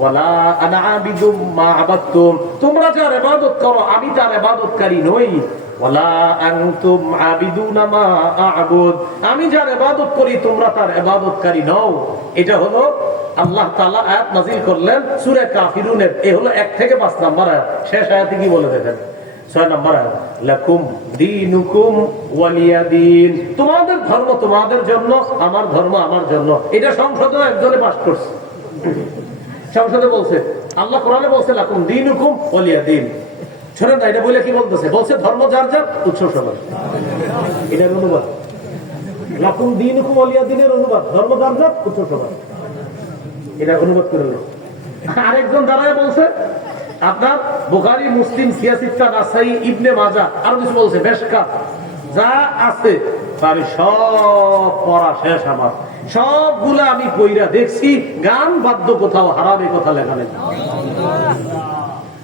ওয়ালা আনা আবিদুম মা আবাদতুম, তোমরা যার ইবাদত করো আমি তার ইবাদতকারী নই। ওয়ালা আনতুম আবিদুনা মা আ'বুদ, আমি যার ইবাদত করি তোমরা তার ইবাদতকারী নও। এটা হলো আল্লাহ তাআলা আয়াত নাযিল করলেন সূরা কাফিরুনের, এই হলো 1 থেকে 5 নম্বর আয়াত। শেষ আয়াতে কি বলে দেখেন, 6 নম্বর আয়াত, লাকুম দীনুকুম ওয়ালিয়া দীন, তোমাদের ধর্ম তোমাদের জন্য, আমার ধর্ম আমার জন্য। এটা সংসদে একজনে পাস করছে, সংসদে বলছে, আল্লাহ কোরআনে বলছে লাকুম দীনুকুম ওয়ালিয়া দীন। শোনেন না, এটা বলে কি বলতেছে? বলছে ধর্ম যার যার, উৎসব সবার। এটার অনুবাদ লাকুম দীনুকুম ওয়ালিয়া দীনের অনুবাদ, ধর্ম যার যার, উৎসব সবার। এটা অনুবাদ করে নিল। আরেকজন দাঁড়ায় বলছে আপনার বুখারী, মুসলিম, সিয়াসিত্তা, নাসাই, ইবনে মাজাহ, আরো কিছু বলছে, মেশকাত, যা আছে আমি সব পড়া শেষ, আমার সবগুলা আমি কইরা দেখছি, গান বাদ্য কোথাও হারামে কথা লেখা নেই।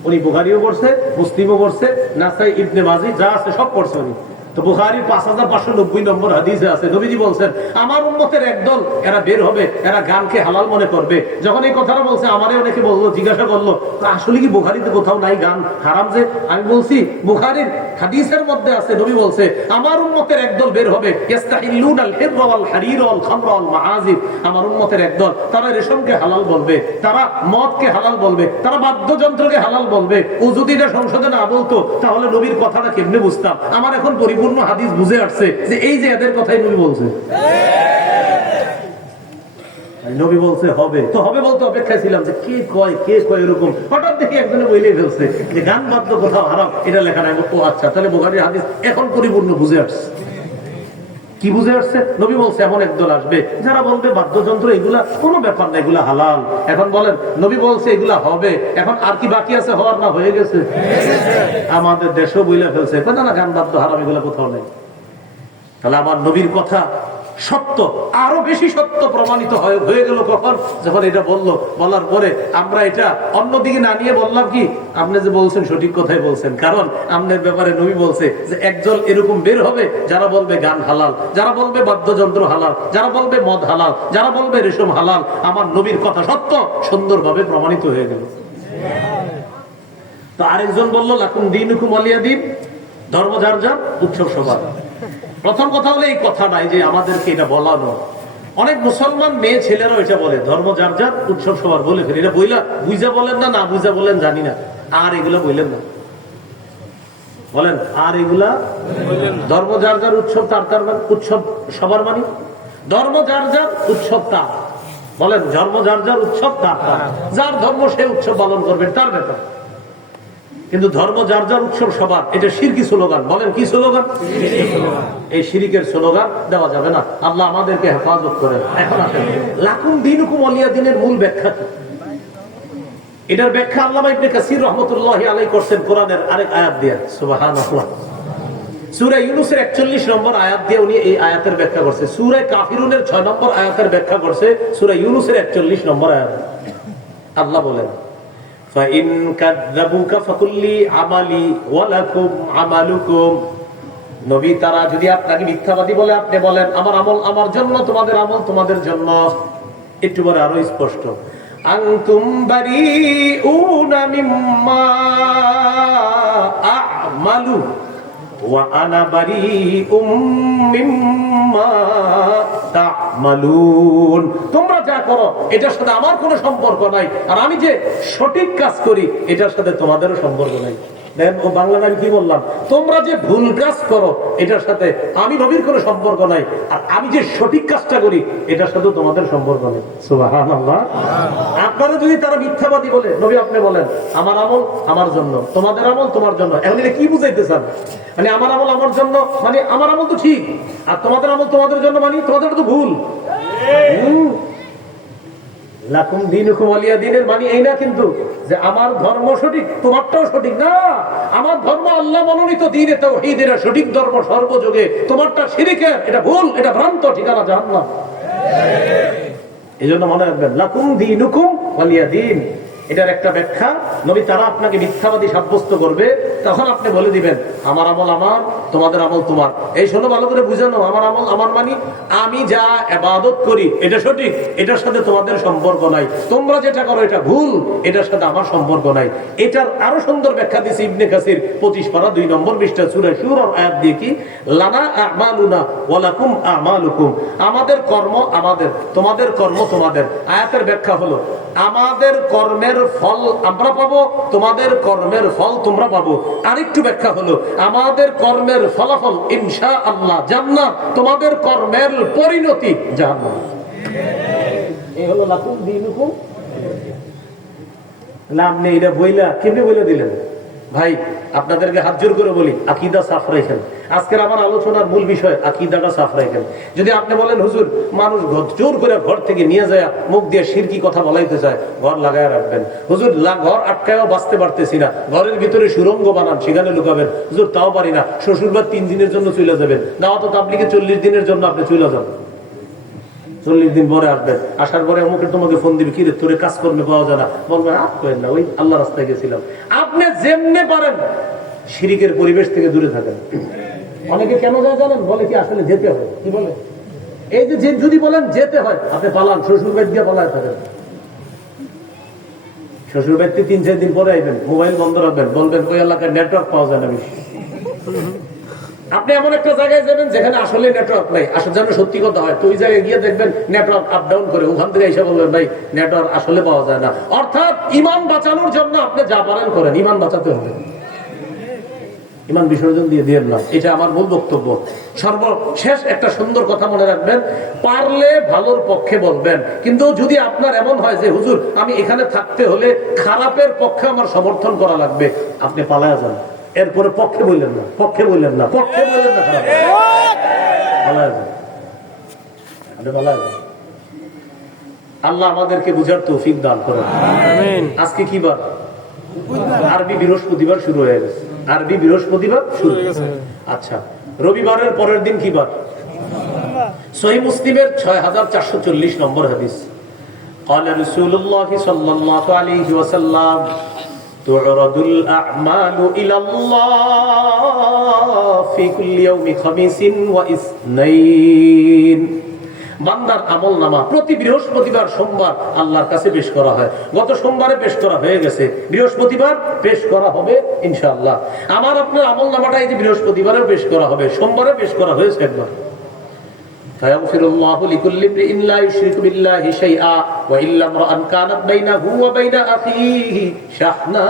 উনি বুখারীও পড়ছে, মুসলিমও পড়ছে, নাসাই, ইবনে মাজাহ যা আছে সব পড়ছে উনি। তো বুখারী 5590 নম্বর হাদিসে আছে, নবীজি বলছেন আমার উম্মতের একদল এরা বের হবে, এরা গানকে হালাল মনে করবে। যখন এই কথাটা বলছে, আমারে অনেকে বললো, জিজ্ঞাসা করলো, আসলে কি বুখারীতে কোথাও নাই গান হারাম? যে আমি বলছি বুখারীর হাদিসের মধ্যে আছে, নবী বলছে আমার উম্মতের একদল বের হবে, ইস্তাহিল্লুনাল হিররা ওয়াল হারিরা ওয়াল খামরা ওয়াল মাআজিব, আমার উম্মতের একদল, তারা রেশমকে হালাল বলবে, তারা মদকে হালাল বলবে, তারা বাদ্যযন্ত্রকে হালাল বলবে। ও যদি এটা সংসদে না বলতো তাহলে নবীর কথাটা কেমনে বুঝতাম? আমার এখন পরিপূর্ণ হাদিস বুঝে আসছে যে এই যে এদের কথাই নবী বলছে। নবী বলছে হবে তো হবে বলতে অপেক্ষায় ছিলাম যে কে কয় এরকম। হঠাৎ দেখি একজনে বলেই ফেলছে যে গান বাদ্য কোথাও হারাম, এটা লেখা নাই। ও আচ্ছা, তাহলে বুখারীর হাদিস এখন পরিপূর্ণ বুঝে আসছে। কি বুঝে আসছে? নবী বলছে এমন একদল আসবে যারা বলবে বাদ্যযন্ত্র এগুলা কোনো ব্যাপার না, এগুলা হালাল। এখন বলেন নবী বলছে এগুলা হবে, এখন আর কি বাকি আছে হওয়ার? না হয়ে গেছে। আমাদের দেশও বইলা ফেলছে না গান বাদ্য হারাম, এগুলা কোথাও নেই। তাহলে আমার নবীর কথা সত্য, আরো বেশি সত্য প্রমাণিত হয়ে গেল কখন? যখন এটা বলার পরে আমরা এটা অন্যদিকে না নিয়ে বললাম কি আপনি যে বলছেন সঠিক কথাই বলছেন, কারণ আপনার ব্যাপারে নবী বলছে যে একজন এরকম বের হবে যারা বলবে গান হালাল, যারা বলবে বাদ্যযন্ত্র হালাল, যারা বলবে মদ হালাল, যারা বলবে রেশম হালাল। আমার নবীর কথা সত্য, সুন্দরভাবে প্রমাণিত হয়ে গেল। তো আরেকজন বলল লাকুম দীনুকুম ওয়ালিয়া দীন, ধর্ম যার যার, উৎসব সবার। প্রথম কথা হলো এই কথা নাই যে আমাদেরকে এটা বলানো। অনেক মুসলমান মেয়ে ছেলেরাও এটা বলে, ধর্ম যার যার, উৎসব সবার বলে ফেলে। এটা বইলা বুঝা বলেন না বুঝা বলেন জানি না, আর এগুলা বললেন না, বলেন আর এগুলা ধর্ম যার যার, উৎসব তার, উৎসব সবার মানে ধর্ম যার যার, উৎসব তার। বলেন ধর্ম যার যার, উৎসব তার, যার ধর্ম সে উৎসব পালন করবে, তার ব্যাপার। কিন্তু ধর্ম যার যার, উৎসব সবার, এটা শিরকি স্লোগান। বলেন কি স্লোগান? এই শিরকের স্লোগান দেওয়া যাবে না। আল্লাহ আমাদেরকে হেফাজত করেন। এখন আসেন লাকুম দীনুকুম ওয়ালিয়া দীনের মূল ব্যাখ্যা কি? এটার ব্যাখ্যা আল্লামা ইবনে কাসির রাহমাতুল্লাহি আলাইহি করছেন কোরআনের আরেক আয়াত দিয়ে। সুবহানাল্লাহ, সূরা ইউনূসের 41 নম্বর আয়াত দিয়ে উনি এই আয়াতের ব্যাখ্যা করছে। সূরা কাফিরুনের 6 নম্বর আয়াতের ব্যাখ্যা করছে সূরা ইউনূসের 41 নম্বর আয়াত। আল্লাহ বলেন فَإِن كَذَّبُوكَ فَقُل لِّي عَمَلِي وَلَكُمْ عَمَلُكُمْ, নবী তারা যদি আপনাকে মিথ্যাবাদী বলে আপনি বলেন আমার আমল আমার জন্য, তোমাদের আমল তোমাদের জন্য। একটু পরে আরো স্পষ্ট, আনতুম বারিউনা মিম্মা আ'মালু ওয়া আনা বারিউম মিম্মা তা'মালুন। তোমরা যা করো এটার সাথে আমার কোনো সম্পর্ক নাই, আর আমি যে সঠিক কাজ করি এটার সাথে তোমাদেরও সম্পর্ক নাই। দেখেন ও বাংলা আমি কি বললাম, তোমরা যে ভুল কাজ করো এটার সাথে আমি নবীর কোনো সম্পর্ক নাই, আর আমি যে সঠিক কাজটা করি এটার সাথে তোমাদের সম্পর্ক নেই। সুবহানাল্লাহ। আপনারা যদি তারা মিথ্যাবাদী বলে, নবী আপনি বলেন আমার আমল আমার জন্য, তোমাদের আমল তোমার জন্য। এখন এটা কি বুঝাইতে চান? মানে আমার আমল আমার জন্য মানে আমার আমল তো ঠিক, আর তোমাদের আমল তোমাদের জন্য মানে তোমাদের তো ভুল। লাকুম দীনুকুম ওয়ালিয়া দীনের মানে এই না কিন্তু যে আমার ধর্ম সঠিক তোমারটাও সঠিক না। আমার ধর্ম আল্লাহ মনোনীত দ্বীনে তাওহীদের সঠিক ধর্ম সর্বযুগে, তোমারটা শিরকের, এটা ভুল, এটা ভ্রান্ত, ঠিকানা জাহান্নাম। এইজন্য মনে রাখবেন লাকুম দীনুকুম ওয়ালিয়া দীন, এটার একটা ব্যাখ্যা নবী তারা আপনাকে মিথ্যাবাদী সাব্যস্ত করবে তখন আপনি বলে দিবেন আমার আমল আমার, তোমাদের আমল তোমার। এই শোনো ভালো করে বুঝানো, আমার আমল আমার মানে আমি যা ইবাদত করি এটা সঠিক, এটার সাথে তোমাদের সম্পর্ক নাই, তোমরা যেটা করো এটা ভুল, এটার সাথে আমার সম্পর্ক নাই। এটার আরো সুন্দর ব্যাখ্যা দিয়েছে ইবনে কাসির 25 পারা 2 নম্বর পৃষ্ঠা সূরা শুরার আয়াত দিয়ে কি, লানা আমালুনা ওয়া লাকুম আমালুকুম, আমাদের কর্ম আমাদের, তোমাদের কর্ম তোমাদের। আয়াতের ব্যাখ্যা হলো আমাদের কর্মের ফল আমরা পাবো, তোমাদের কর্মের ফল তোমরা পাবো। আরেকটু ব্যাখ্যা হলো আমাদের কর্মের ফলাফল ইনশাআল্লাহ জান্নাত, তোমাদের কর্মের পরিণতি জাহান্নাম। এই হলো লাকুম দীনুকুম। নাম নেই এটা বইলা কেমনে বইলা দিলেন ভাই? আপনাদেরকে হাত জোর করে বলি আকীদা সাফ রাখেন। আজকের আমার আলোচনার মূল বিষয় আকীদাটা সাফ রাখেন। যদি আপনি বলেন হুজুর মানুষ জোর করে ঘর থেকে নিয়ে যায় মুখ দিয়ে শিরকি কথা বলাইতে চায়, ঘর লাগায় রাখবেন। হুজুর ঘর আটকায়ও বাঁচতে পারতেছি না, ঘরের ভিতরে সুরঙ্গ বানান সেখানে লুকাবেন। হুজুর তাও পারি না, শ্বশুরবাড়ি 3 দিনের জন্য চলে যাবেন, দাওয়াত তাবলীগে 40 দিনের জন্য আপনি চলে যান, 40 দিন পরে আসবেন। আসার পরে অমুকের তোমাকে ফোন দিবে, কিরে তোরে কাজ করবে পাওয়া যায় না, বলবেন করেন না ওই আল্লাহ রাস্তায় গেছিলাম। আপনি যেমনে পারেন শিরিকের পরিবেশ থেকে দূরে থাকেন। অনেকে কেন যায় জানেন? বলে কি আসলে যেতে হয়, কি বলে এই যে যদি বলেন যেতে হয় আপনি পালান, শ্বশুর বাড়ি দিয়ে পালায় থাকেন। শ্বশুর বাড়িতে 3-4 দিন পরে আইবেন, মোবাইল বন্ধ রাখবেন, বলবেন ওই এলাকায় নেটওয়ার্ক পাওয়া যায় না বেশি। আপনি এমন একটা জায়গায় যাবেন যেখানে আসলে নেটওয়ার্ক নাই, আসলে যেন সত্যি কথা হয়, তো ওই জায়গায় গিয়ে দেখবেন নেটওয়ার্ক আপ ডাউন করে, ওখান থেকে এসে বলবেন ভাই নেটওয়ার্ক আসলে পাওয়া যায় না। অর্থাৎ ইমান বাঁচানোর জন্য আপনি যা পারেন করেন, ইমান বাঁচাতে হবে, ইমান বিসর্জন দিয়ে দিয়েন না। এটা আমার মূল বক্তব্য। সর্বশেষ একটা সুন্দর কথা মনে রাখবেন, পারলে ভালোর পক্ষে বলবেন, কিন্তু যদি আপনার এমন হয় যে হুজুর আমি এখানে থাকতে হলে খারাপের পক্ষে আমার সমর্থন করা লাগবে, আপনি পালায়া যান। এরপরে পক্ষে বললেন না, পক্ষে বললেন না, পক্ষে বললেন না, খারাপ পালায়া যান, আপনি পালায়া যান। আল্লাহ আমাদেরকে বুঝার তৌফিক দান করেন। আজকে কি বার? আরবি বৃহস্পতিবার শুরু হয়ে গেছে, আরবি বৃহস্পতিবার শুরু হয়ে গেছে। আচ্ছা, রবিবারের পরের দিন কি বার? সহিহ মুসলিমের 6440 নম্বর হাদিস, قال رسول الله صلى الله عليه وسلم تعرض الأعمال إلى الله في كل يوم خميس واثنين। বান্দার আমল নামা প্রতি বৃহস্পতিবার সোমবার আল্লাহর কাছে পেশ করা হয়। গত সোমবারে পেশ করা হয়ে গেছে, বৃহস্পতিবার পেশ করা হবে ইনশাআল্লাহ। আমার আপনার আমল নামাটা এই যে বৃহস্পতিবারেও পেশ করা হবে, সোমবারে পেশ করা হয়েছে একবার। ফায়াগফিরুল্লাহু লিকুল্লি ইমরিইন লা ইউশরিকু বিল্লাহি শাইআ ওয়া ইল্লা ইমরাআন কানাত বাইনাহু ওয়া বাইনা আখিহি শাহনা।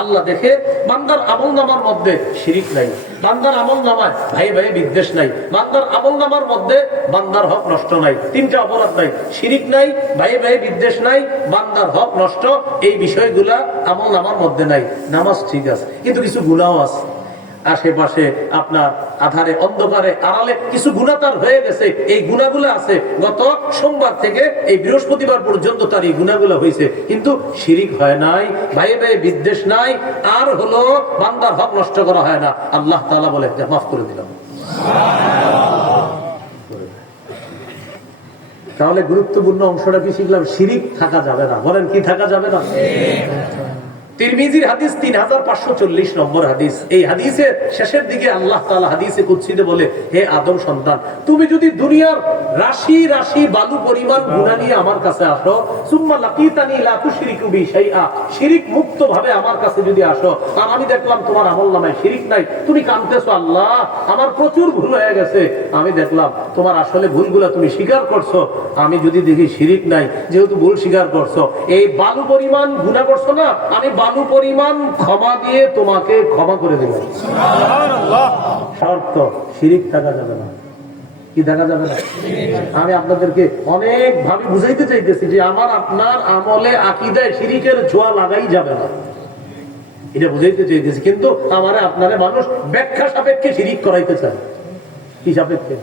আল্লাহ দেখে বান্দার আমলনামার মধ্যে শিরিক নাই, বান্দার আমলনামায় ভাই ভাই বিদ্বেষ নাই, বান্দার আমলনামার মধ্যে বান্দার হক নষ্ট নাই, 3টা অপরাধ নাই, শিরিক নাই, ভাই ভাই বিদ্বেষ নাই, বান্দার হক নষ্ট, এই বিষয়গুলা আমলনামার মধ্যে নাই। নামাজ ঠিক আছে, কিন্তু কিছু গুনাহও আছে, আশেপাশে আপনার আধারে অন্ধকারে আড়ালে কিছু গুনাহ তার হয়ে গেছে, এই গুনাহগুলো আছে। গত সোমবার থেকে এই বৃহস্পতিবার পর্যন্ত তার এই গুনাহগুলো হয়েছে, কিন্তু শিরিক হয় নাই, ভাই ভাই বিদ্বেষ নাই, আর হলো বান্দার হক নষ্ট করা হয় না। আল্লাহ তাআলা বলে মাফ করে দিলাম। তাহলে গুরুত্বপূর্ণ অংশটা কি শিখলাম? শিরিক থাকা যাবে না। বলেন কি থাকা যাবে না? তিরমিজির হাদিস 3540 নম্বর হাদিস। এই হাদিসের শেষের দিকে আল্লাহ তাআলা হাদিসে কুদসিতে বলে, হে আদম সন্তান, তুমি যদি দুনিয়ার রাশি রাশি বালু পরিমাণ গুনাহ নিয়ে আমার কাছে আসো, সুম্মা লাকিতানি লা তুশরিকু বি শাইআ, শিরিক মুক্ত ভাবে আমার কাছে যদি আসো, আর আমি দেখলাম তোমার আমলনামায় শিরিক নাই, তুমি কাঁদতেছো, আল্লাহ আমার প্রচুর ভুল হয়ে গেছে, আমি দেখলাম তোমার আসলে ভুলগুলা তুমি স্বীকার করছো, আমি যদি দেখি শিরিক নাই, যেহেতু ভুল স্বীকার করছো, এই বালু পরিমাণ গুনাহ করছো না, আমি বালু পরিমাণ ক্ষমা দিয়ে তোমাকে ক্ষমা করে দেব। সুবহানাল্লাহ। শর্ত, শিরিক থাকা যাবে না। কি থাকা যাবে না? আমি আপনাদেরকে অনেক ভাবে বুঝাইতে চাইতেছি যে আমার আপনার আমলে আকীদায় শিরিকের ছোঁয়া লাগাই যাবে না, এটা বুঝাইতে চাইতেছি। কিন্তু আমারে আপনারে মানুষ ব্যাখ্যা সাপেক্ষে শিরিক করাইতে চায়। কি সাপেক্ষে?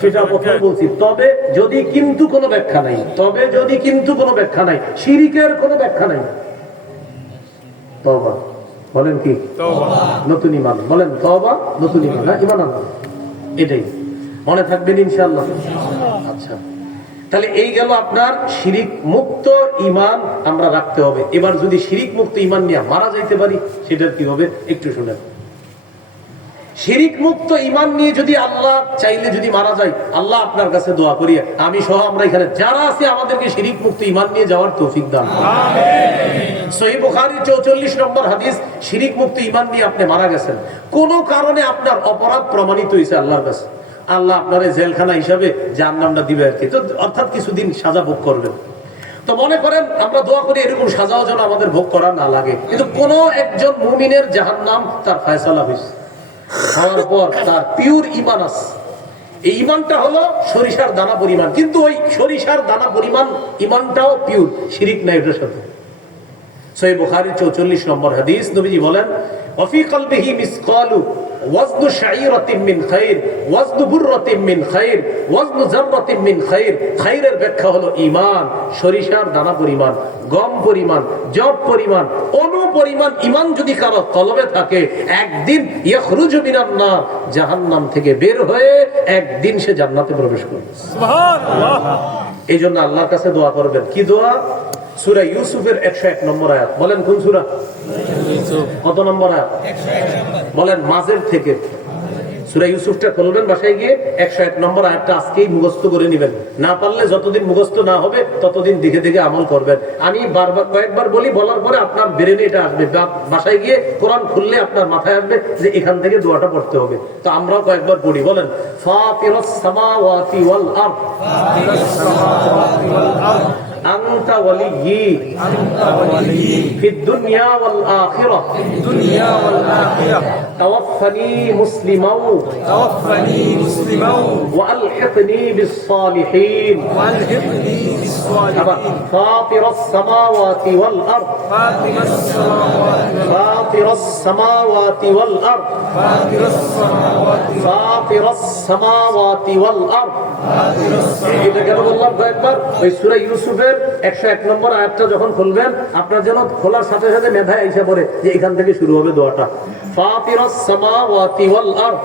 সেটা প্রথমে বলছি। তবে যদি কিন্তু কোনো ব্যাখ্যা নাই, তবে যদি কিন্তু কোনো ব্যাখ্যা নাই, শিরিকের কোনো ব্যাখ্যা নাই, তওবা বলেন, কি নতুন ঈমান বলেন, তওবা নতুন ঈমান, না ঈমান আনবেন, এটাই মনে থাকবেন ইনশাআল্লাহ। আচ্ছা, তাহলে এই গেল আপনার শিরিক মুক্ত ঈমান আমরা রাখতে হবে। এবার যদি শিরিক মুক্ত ঈমান নিয়ে মারা যাইতে পারি, সেটার কি হবে একটু শুনেন। শিরিক মুক্ত ঈমান নিয়ে যদি আল্লাহ চাইলে যদি মারা যায়, আল্লাহ আপনার কাছে দোয়া করি, আমি সহ আমরা এখানে যারা আছি আমাদেরকে শিরিক মুক্ত ঈমান নিয়ে যাওয়ার তৌফিক দান করুন। আমিন। সহিহ বুখারী 44 নম্বর হাদিস, শিরিক মুক্ত ঈমান নিয়ে আপনি মারা গেছেন, কোন কারণে আপনার অপরাধ প্রমাণিত হয়েছে আল্লাহর কাছে, আল্লাহ আপনার জেলখানা হিসাবে জাহান্নামটা দিবে আর কি, তো অর্থাৎ কিছুদিন সাজা ভোগ করবেন। তো মনে করেন আমরা দোয়া করি এরকম সাজাও যেন আমাদের ভোগ করা না লাগে, কিন্তু কোন একজন মুমিনের জাহান্নাম তার ফয়সালা হয়েছে, হওয়ার পর তার পিওর ঈমান আছে, এই ঈমানটা হলো সরিষার দানা পরিমাণ, কিন্তু ওই সরিষার দানা পরিমাণ ঈমানটাও পিওর, শিরিক নাই ওটার সাথে। সহিহ বুখারী 44 নম্বর হাদিস, নবীজি বলেন, ওয়াফি কলবিহি মিসকালু ওয়াজনু শাঈরাতিন মিন খায়র ওয়াজনু বুররাতিন মিন খায়র ওয়াজনু যাররাতিন মিন খায়র। খায়রের ব্যাখ্যা হলো ঈমান, সরিষার দানা পরিমাণ, গম পরিমাণ, জব পরিমাণ, অনু পরিমাণ ঈমান যদি কারো কলবে থাকে, একদিন ইয়াখরুজু মিনান নার, জাহান্নাম থেকে বের হয়ে একদিন সে জান্নাতে প্রবেশ করবে। সুবহানাল্লাহ। এইজন্য আল্লাহর কাছে দোয়া করবেন। কি দোয়া? সূরা ইউসুফের 101 নম্বর আয়াত। বলেন কোন সূরা? কত নম্বর আয়াত? 101 বলেন মাঝের থেকে। সূরা ইউসুফটা খুলবেন বাসায় গিয়ে, 101 নম্বর আয়াতটা আজকেই মুখস্থ করে নেবেন। না পারলে যতদিন মুখস্থ না হবে ততদিন দেখে দেখে আমল করবেন। আমি বারবার কয়েকবার বলি, বলার পরে আপনার ব্রেনে এটা আসবে, বাসায় গিয়ে কোরআন খুললে আপনার মাথায় আসবে যে এখান থেকে দোয়াটা পড়তে হবে। তো আমরাও কয়েকবার পড়ি, বলেন, ফাতিরাস সামাওয়াতি ওয়াল আরদ أنت وليي في الدنيا والآخرة توفني مسلما وألحقني بالصالحين فاطر السماوات والأرض فاطر السماوات والأرض فاطر السماوات والأرض। এটা কেন বললাম কয়েকবার? ওই সূরা ইউসুফের 101 নম্বর আয়াতটা যখন খুলবেন, আপনার যেন খোলার সাথে সাথে মেধায় আইসা পড়ে যে এখান থেকে শুরু হবে দোয়াটা, ফাতিরাস সামাওয়াতি ওয়াল আরদ,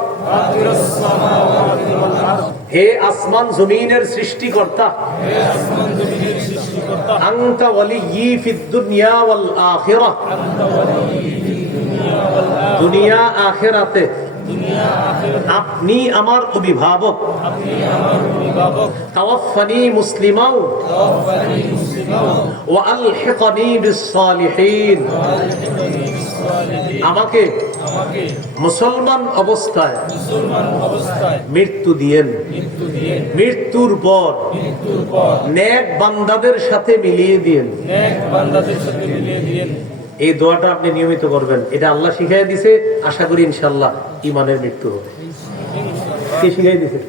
হে আসমান জমিনের সৃষ্টিকর্তা, আনতা ওয়ালিয়্যি ফিদ দুনিয়া ওয়াল আখিরাহ, দুনিয়া আখিরাতে আপনি আমার অভিভাবক, তাওয়াফফানি মুসলিমান ওয়া আলহিকনি বিস-সালিহিন, আমাকে মুসলমান অবস্থায় মৃত্যু দিয়েন, মৃত্যুর পর নেক বান্দাদের সাথে মিলিয়ে দিয়েন। এই দোয়াটা আপনি নিয়মিত করবেন, এটা আল্লাহ শিখাই দিছে। আশা করি ইনশাআল্লাহ ঈমানের মৃত্যু হবে। কে শিখাই দিছে?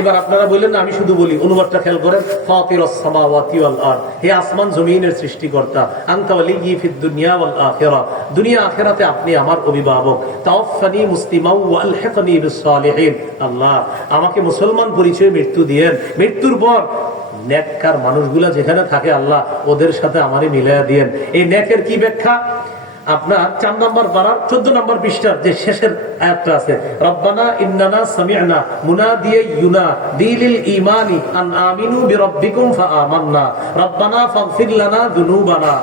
এবার আপনারা বললেন না, আমি শুধু বলি, অনুবাদটা খেয়াল করেন। ফাতিরাস সামাওয়াতি ওয়াল আরদ, হে আসমান জমিনের সৃষ্টিকর্তা, আনতা ওয়ালিয়্যি ফিদ দুনিয়া ওয়াল আখিরাহ, দুনিয়া আখিরাতে আপনি আমার অভিভাবক, তাওয়াফফানি মুসলিমান ওয়া আলহিকনি বিস-সালিহিন, আল্লাহ আমাকে মুসলমান পরিচয়ে মৃত্যু দিয়েন, মৃত্যুর পর নেককার মানুষগুলা যেখানে থাকে আল্লাহ ওদের সাথে আমারে মিলাইয়া দিয়েন। এই নেকের কি ব্যাখ্যা? আপনার 4 নম্বর পারার 14 নম্বর পৃষ্ঠার যে শেষের আয়াতটা আছে, রব্বানা ইন্নানা সামি'না মুনাদিয়ান ইউনাদি লিল ঈমানি আন আমিনু বিরাব্বিকুম ফাআমান্না রব্বানা ফাগফির লানা যুনুবানা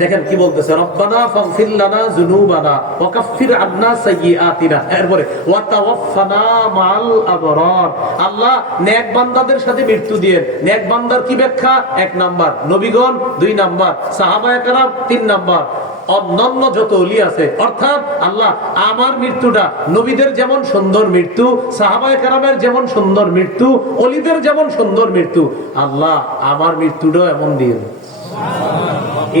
দেখেন কি বলতেছে, রব্বানা ফাগফির লানা যুনুবানা ওয়া কাফফির আন্না সাইয়্যাতিনা, এরপরে ওয়া তাওয়াফফানা মাআল আবরার। আল্লাহ নেক বান্দাদের সাথে মৃত্যু দিয়েন। নেক বান্দার কি ব্যাখ্যা? 1 নাম্বার নবীগণ, 2 নাম্বার সাহাবায়ে কেরাম, 3 নাম্বার অন্যান্য যত ওলি আছে। অর্থাৎ আল্লাহ আমার মৃত্যুটা নবীদের যেমন সুন্দর মৃত্যু, সাহাবায়ে কেরামের যেমন সুন্দর মৃত্যু, ওলিদের যেমন সুন্দর মৃত্যু, আল্লাহ আমার মৃত্যুটাও এমন দিয়েন।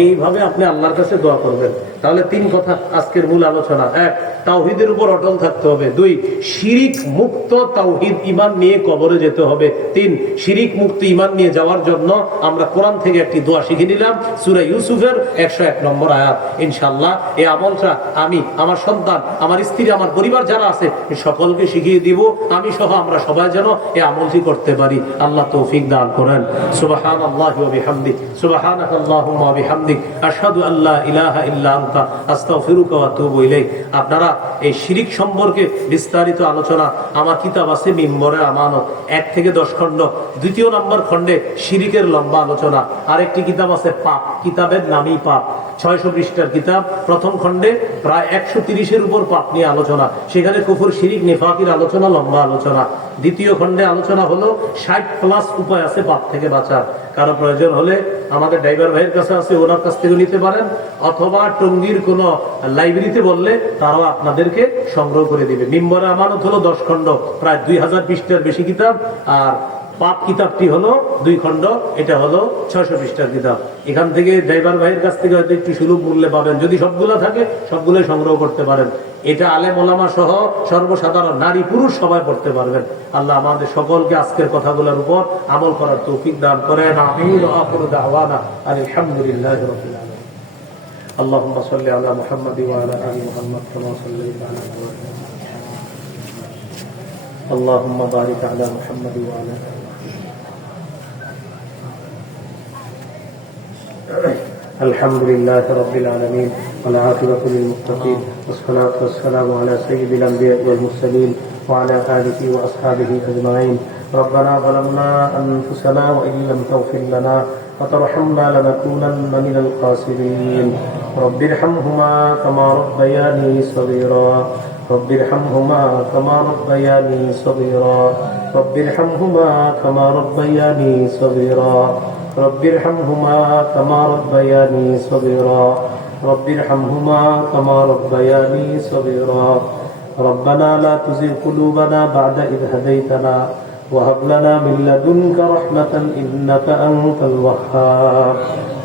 এইভাবে আপনি আল্লাহর কাছে দোয়া করবেন। তাহলে 3 কথা আজকের মূল আলোচনা। 1, তাওহীদের উপর অটল থাকতে হবে। 2, শিরিক মুক্ত তাওহীদ ঈমান নিয়ে কবরে যেতে হবে। 3, শিরিক মুক্ত ঈমান নিয়ে যাওয়ার জন্য আমরা কোরআন থেকে একটি দোয়া শিখে নিলাম, সূরা ইউসুফের 101 নম্বর আয়াত। ইনশাআল্লাহ এই আমলটা আমি, আমার সন্তান, আমার স্ত্রী, আমার পরিবার যারা আছে সকলকে শিখিয়ে দিব, আমি সহ আমরা সবাই যেন এই আমলটি করতে পারি। আল্লাহ তৌফিক দান করেন। সুবহানাল্লাহি ওয়া বিহামদিহি, সুবহানাকাল্লাহুম্মা ওয়া বিহামদিক, আশহাদু আল্লা ইলাহা ইল্লা আনতা, আস্তাগফিরুকা ওয়া আতুবু ইলাইক। আপনারা এই শিরিক সম্পর্কে বিস্তারিত আলোচনা আমার কিতাব আছে মিম্বরে আমানত, 1 থেকে 10 খণ্ড। 2য় নম্বর খণ্ডে শিরিকের লম্বা আলোচনা। আরেকটি কিতাব আছে পাপ, কিতাবের নামই পাপ, 600 পৃষ্ঠার কিতাব। প্রথম খণ্ডে প্রায় 130-এর উপর পাপ নিয়ে আলোচনা, সেখানে কুফর, শিরিক, নিফাকির আলোচনা, লম্বা আলোচনা। 2য় খণ্ডে আলোচনা হলো 60+ উপায় আছে পাপ থেকে বাঁচার। কারো প্রয়োজন হলে আমাদের ড্রাইভার ভাইয়ের কাছে আছে, ওনার কাছ থেকে নিতে পারেন, অথবা টঙ্গীর কোন লাইব্রেরিতে বললে তারাও আপনাদেরকে সংগ্রহ করে দিবে। মিম্বরে আমানত হলো 10 খণ্ড, প্রায় 2000 পৃষ্ঠার বেশি কিতাব। আর পাপ কিতাবটি হলো 2 খণ্ড, এটা হলো 600 পৃষ্ঠার কিতাব। এখান থেকে ড্রাইভার ভাইয়ের কাছ থেকে হয়তো একটু সুলভ মূল্যে পাবেন। যদি সবগুলো থাকে সবগুলোই সংগ্রহ করতে পারেন। এটা আলেম ওলামা সহ সর্বসাধারণ নারী পুরুষ সবাই পড়তে পারবেন। আল্লাহ আমাদের সকলকে আজকের কথাগুলোর উপর আমল করার তৌফিক দান করেন। আমিন। ওয়া আখিরু দাওয়ানা আলহামদুলিল্লাহি রাব্বিল আলামিন। আল্লাহুম্মা সাল্লি আলা মুহাম্মাদ ওয়া আলা আলি মুহাম্মাদ কামা সাল্লাইতা আলা ইব্রাহিম। আল্লাহুম্মা বারিক আলা মুহাম্মাদ ওয়া আলা আলি। الحمد لله رب العالمين والعاقبة للمتقين والصلاة والسلام على سيد الأنبياء والمرسلين وعلى آله وأصحابه أجمعين. ربنا ظلمنا أنفسنا وإن لم تغفر لنا وترحمنا لنكونن من الخاسرين. رب ارحمهما كما ربياني صغيرا. رب ارحمهما كما ربياني صغيرا. رب ارحمهما كما ربياني صغيرا. رب ارحمهما كما ربياني صغيرا. رب ارحمهما كما ربياني صغيرا. ربنا لا تزغ قلوبنا بعد إذ هديتنا وهب لنا من لدنك رحمة إنك أنت الوهاب.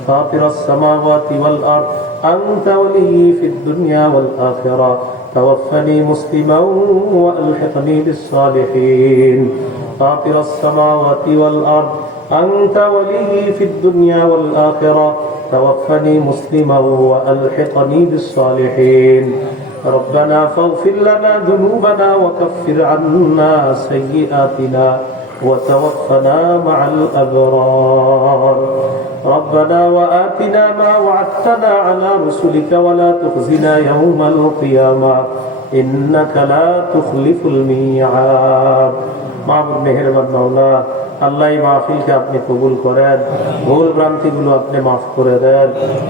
فاطر السماوات والأرض أنت ولي في الدنيا والآخرة. توفني مسلما وألحقني بالصالحين. فاطر السماوات والأرض أنت ولي في الدنيا والآخرة. توفني مسلما وألحقني بالصالحين. ربنا فاغفر لنا ذنوبنا وكفر عنا سيئاتنا وتوفنا مع الأبرار. ربنا وآتنا ما وعدتنا على رسلك ولا تخزنا يوم القيامة إنك لا تخلف الميعاد. মাহবুব মেহেরবান মাওলা, আল্লাহ এই মাহফিলকে আপনি কবুল করেন, ভুল ভ্রান্তিগুলো আপনি মাফ করে দেন।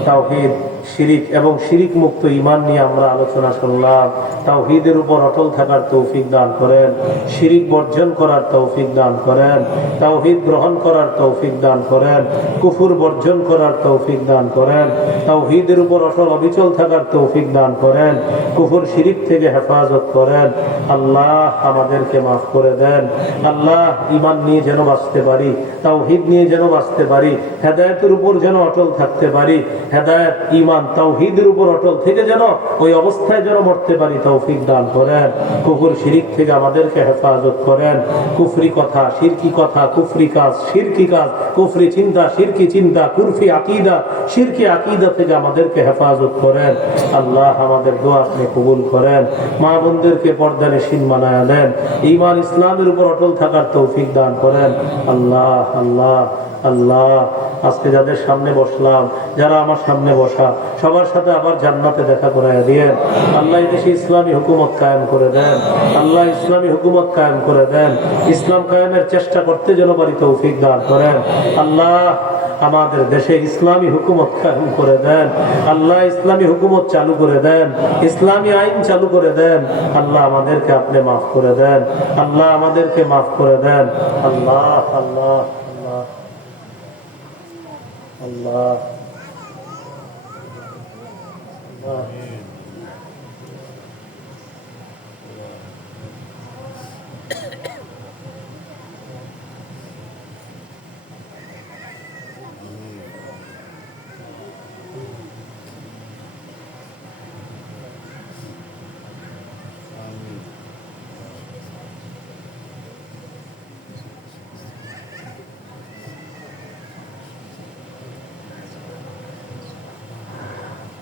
তাওহীদ, শিরিক এবং শিরিক মুক্ত ঈমান নিয়ে আমরা আলোচনা শুনলাম। তাওহীদের উপর অটল থাকার তৌফিক দান করেন, শিরিক বর্জন করার তৌফিক দান করেন, তাওহীদ গ্রহণ করার তৌফিক দান করেন, কুফর বর্জন করার তৌফিক দান করেন, তাওহীদের উপর অটল অবিচল থাকার তৌফিক দান করেন, কুফর শিরিক থেকে হেফাজত করেন। আল্লাহ আমাদেরকে মাফ করে দেন। আল্লাহ ঈমান নিয়ে যেন বাঁচতে পারি, তাওহীদ নিয়ে যেন বাঁচতে পারি, হেদায়েতের উপর যেন অটল থাকতে পারি, হেদায়েত, ঈমান, তাওহীদের উপর অটল থেকে যেন ওই অবস্থায় যেন মরতে পারি, তৌফিক দান করেন। কুফর শিরিক থেকে আমাদেরকে হেফাজত করেন। কুফরি কথা, শিরকি কথা, কুফরি কাজ, শিরকি কাজ, কুফরি চিন্তা, শিরকি চিন্তা, কুফরি আকীদা, শিরকি আকীদা থেকে আমাদেরকে হেফাজত করেন। আল্লাহ আমাদের দোয়া আপনি কবুল করেন। মা বোনদেরকে পর্দানশীল বানায়া দেন, ঈমান ইসলামের উপর অটল থাকার তৌফিক দান করেন। আল্লাহ আল্লাহ আল্লাহ আজকে যাদের সামনে বসলাম, যারা আমার সামনে বসা, সবার সাথে আবার জান্নাতে দেখা করাইয়া দিয়েন। আল্লাহ এই দেশে ইসলামী হুকুমত কায়েম করে দেন। আল্লাহ ইসলামী হুকুমত কায়েম করে দেন। ইসলাম কায়েমের চেষ্টা করতে যেন পারি তৌফিক দান করেন। আল্লাহ আমাদের দেশে ইসলামী হুকুমত কায়েম করে দেন। আল্লাহ ইসলামী হুকুমত চালু করে দেন, ইসলামী আইন চালু করে দেন। আল্লাহ আমাদেরকে আপনি মাফ করে দেন। আল্লাহ আমাদেরকে মাফ করে দেন। আল্লাহ আল্লাহ আল্লাহ আল্লাহ আল্লাহ।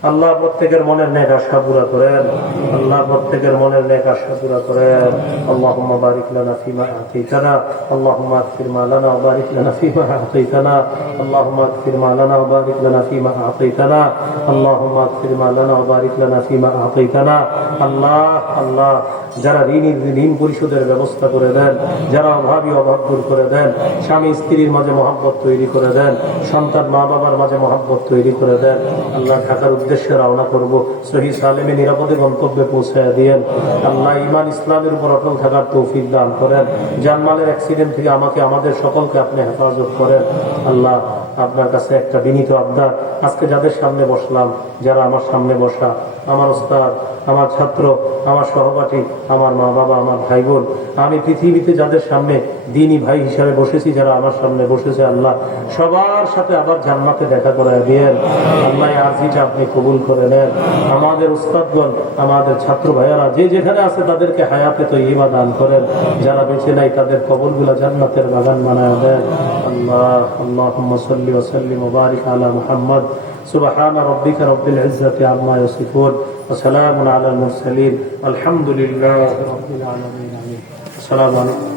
আল্লাহ প্রত্যেকের মনের নেক আশা পুরা করেন। আল্লাহ প্রত্যেকের মনের নেক আশা পুরা করেন। আল্লাহুম্মা বারিক লানা ফিমা আতাইতানা, আল্লাহুম্মা আগফির মা লানা ওয়া বারিক লানা ফিমা আতাইতানা, আল্লাহুম্মা আগফির মা লানা ওয়া বারিক লানা ফিমা আতাইতানা, আল্লাহুম্মা আগফির মা লানা ওয়া বারিক লানা ফিমা আতাইতানা। আল্লাহ আল্লাহ যারা ঋণ পরিশোধের ব্যবস্থা করে দেন, যারা অভাবী অভাব দূর করে দেন, স্বামী স্ত্রীর মাঝে মহব্বত তৈরি করে দেন, সন্তান মা বাবার মাঝে মহব্বত তৈরি করে দেন। আল্লাহ ঢাকার উদ্দেশ্যে রওনা করবো, সহি সালেমে নিরাপদে গন্তব্যে পৌঁছায় দিয়েন। আল্লাহ ইমান ইসলামের উপর অটল থাকার তৌফিক দান করেন। জানমালের অ্যাক্সিডেন্ট থেকে আমাকে আমাদের সকলকে আপনি হেফাজত করেন। আল্লাহ আপনার কাছে একটা বিনীত আবদার, আজকে যাদের সামনে বসলাম, যারা আমার সামনে বসা, আমার ওস্তাদ, আমার ছাত্র, আমার সহপাঠী, আমার মা বাবা, আমার ভাই বোন, আমি পৃথিবীতে যাদের সামনে দিনী ভাই হিসাবে বসেছি, যারা আমার সামনে বসেছে, আল্লাহ সবার সাথে আবার জান্নাতে দেখা করায় দিয়েন। আল্লাহ আরজিটা আপনি কবুল করে নেন। আমাদের উস্তাদগণ, আমাদের ছাত্র ভাইয়ারা যে যেখানে আছে তাদেরকে হায়াতে তৈয়্যিবা দান করেন। যারা বেঁচে নাই তাদের কবরগুলা জান্নাতের বাগান বানায় দেন। আল্লাহ আল্লাহুম্মা সাল্লি ওয়া সাল্লিম ওয়া বারিক আলা মুহাম্মদ। সুবহান রাব্বিকা রাব্বিল ইজ্জাতি আম্মা ইয়াসিফুন ওয়া সালামুন আলাল মুরসালিন। আলহামদুলিল্লাহি রাব্বিল আলামিন। আসসালামু আলাইকুম।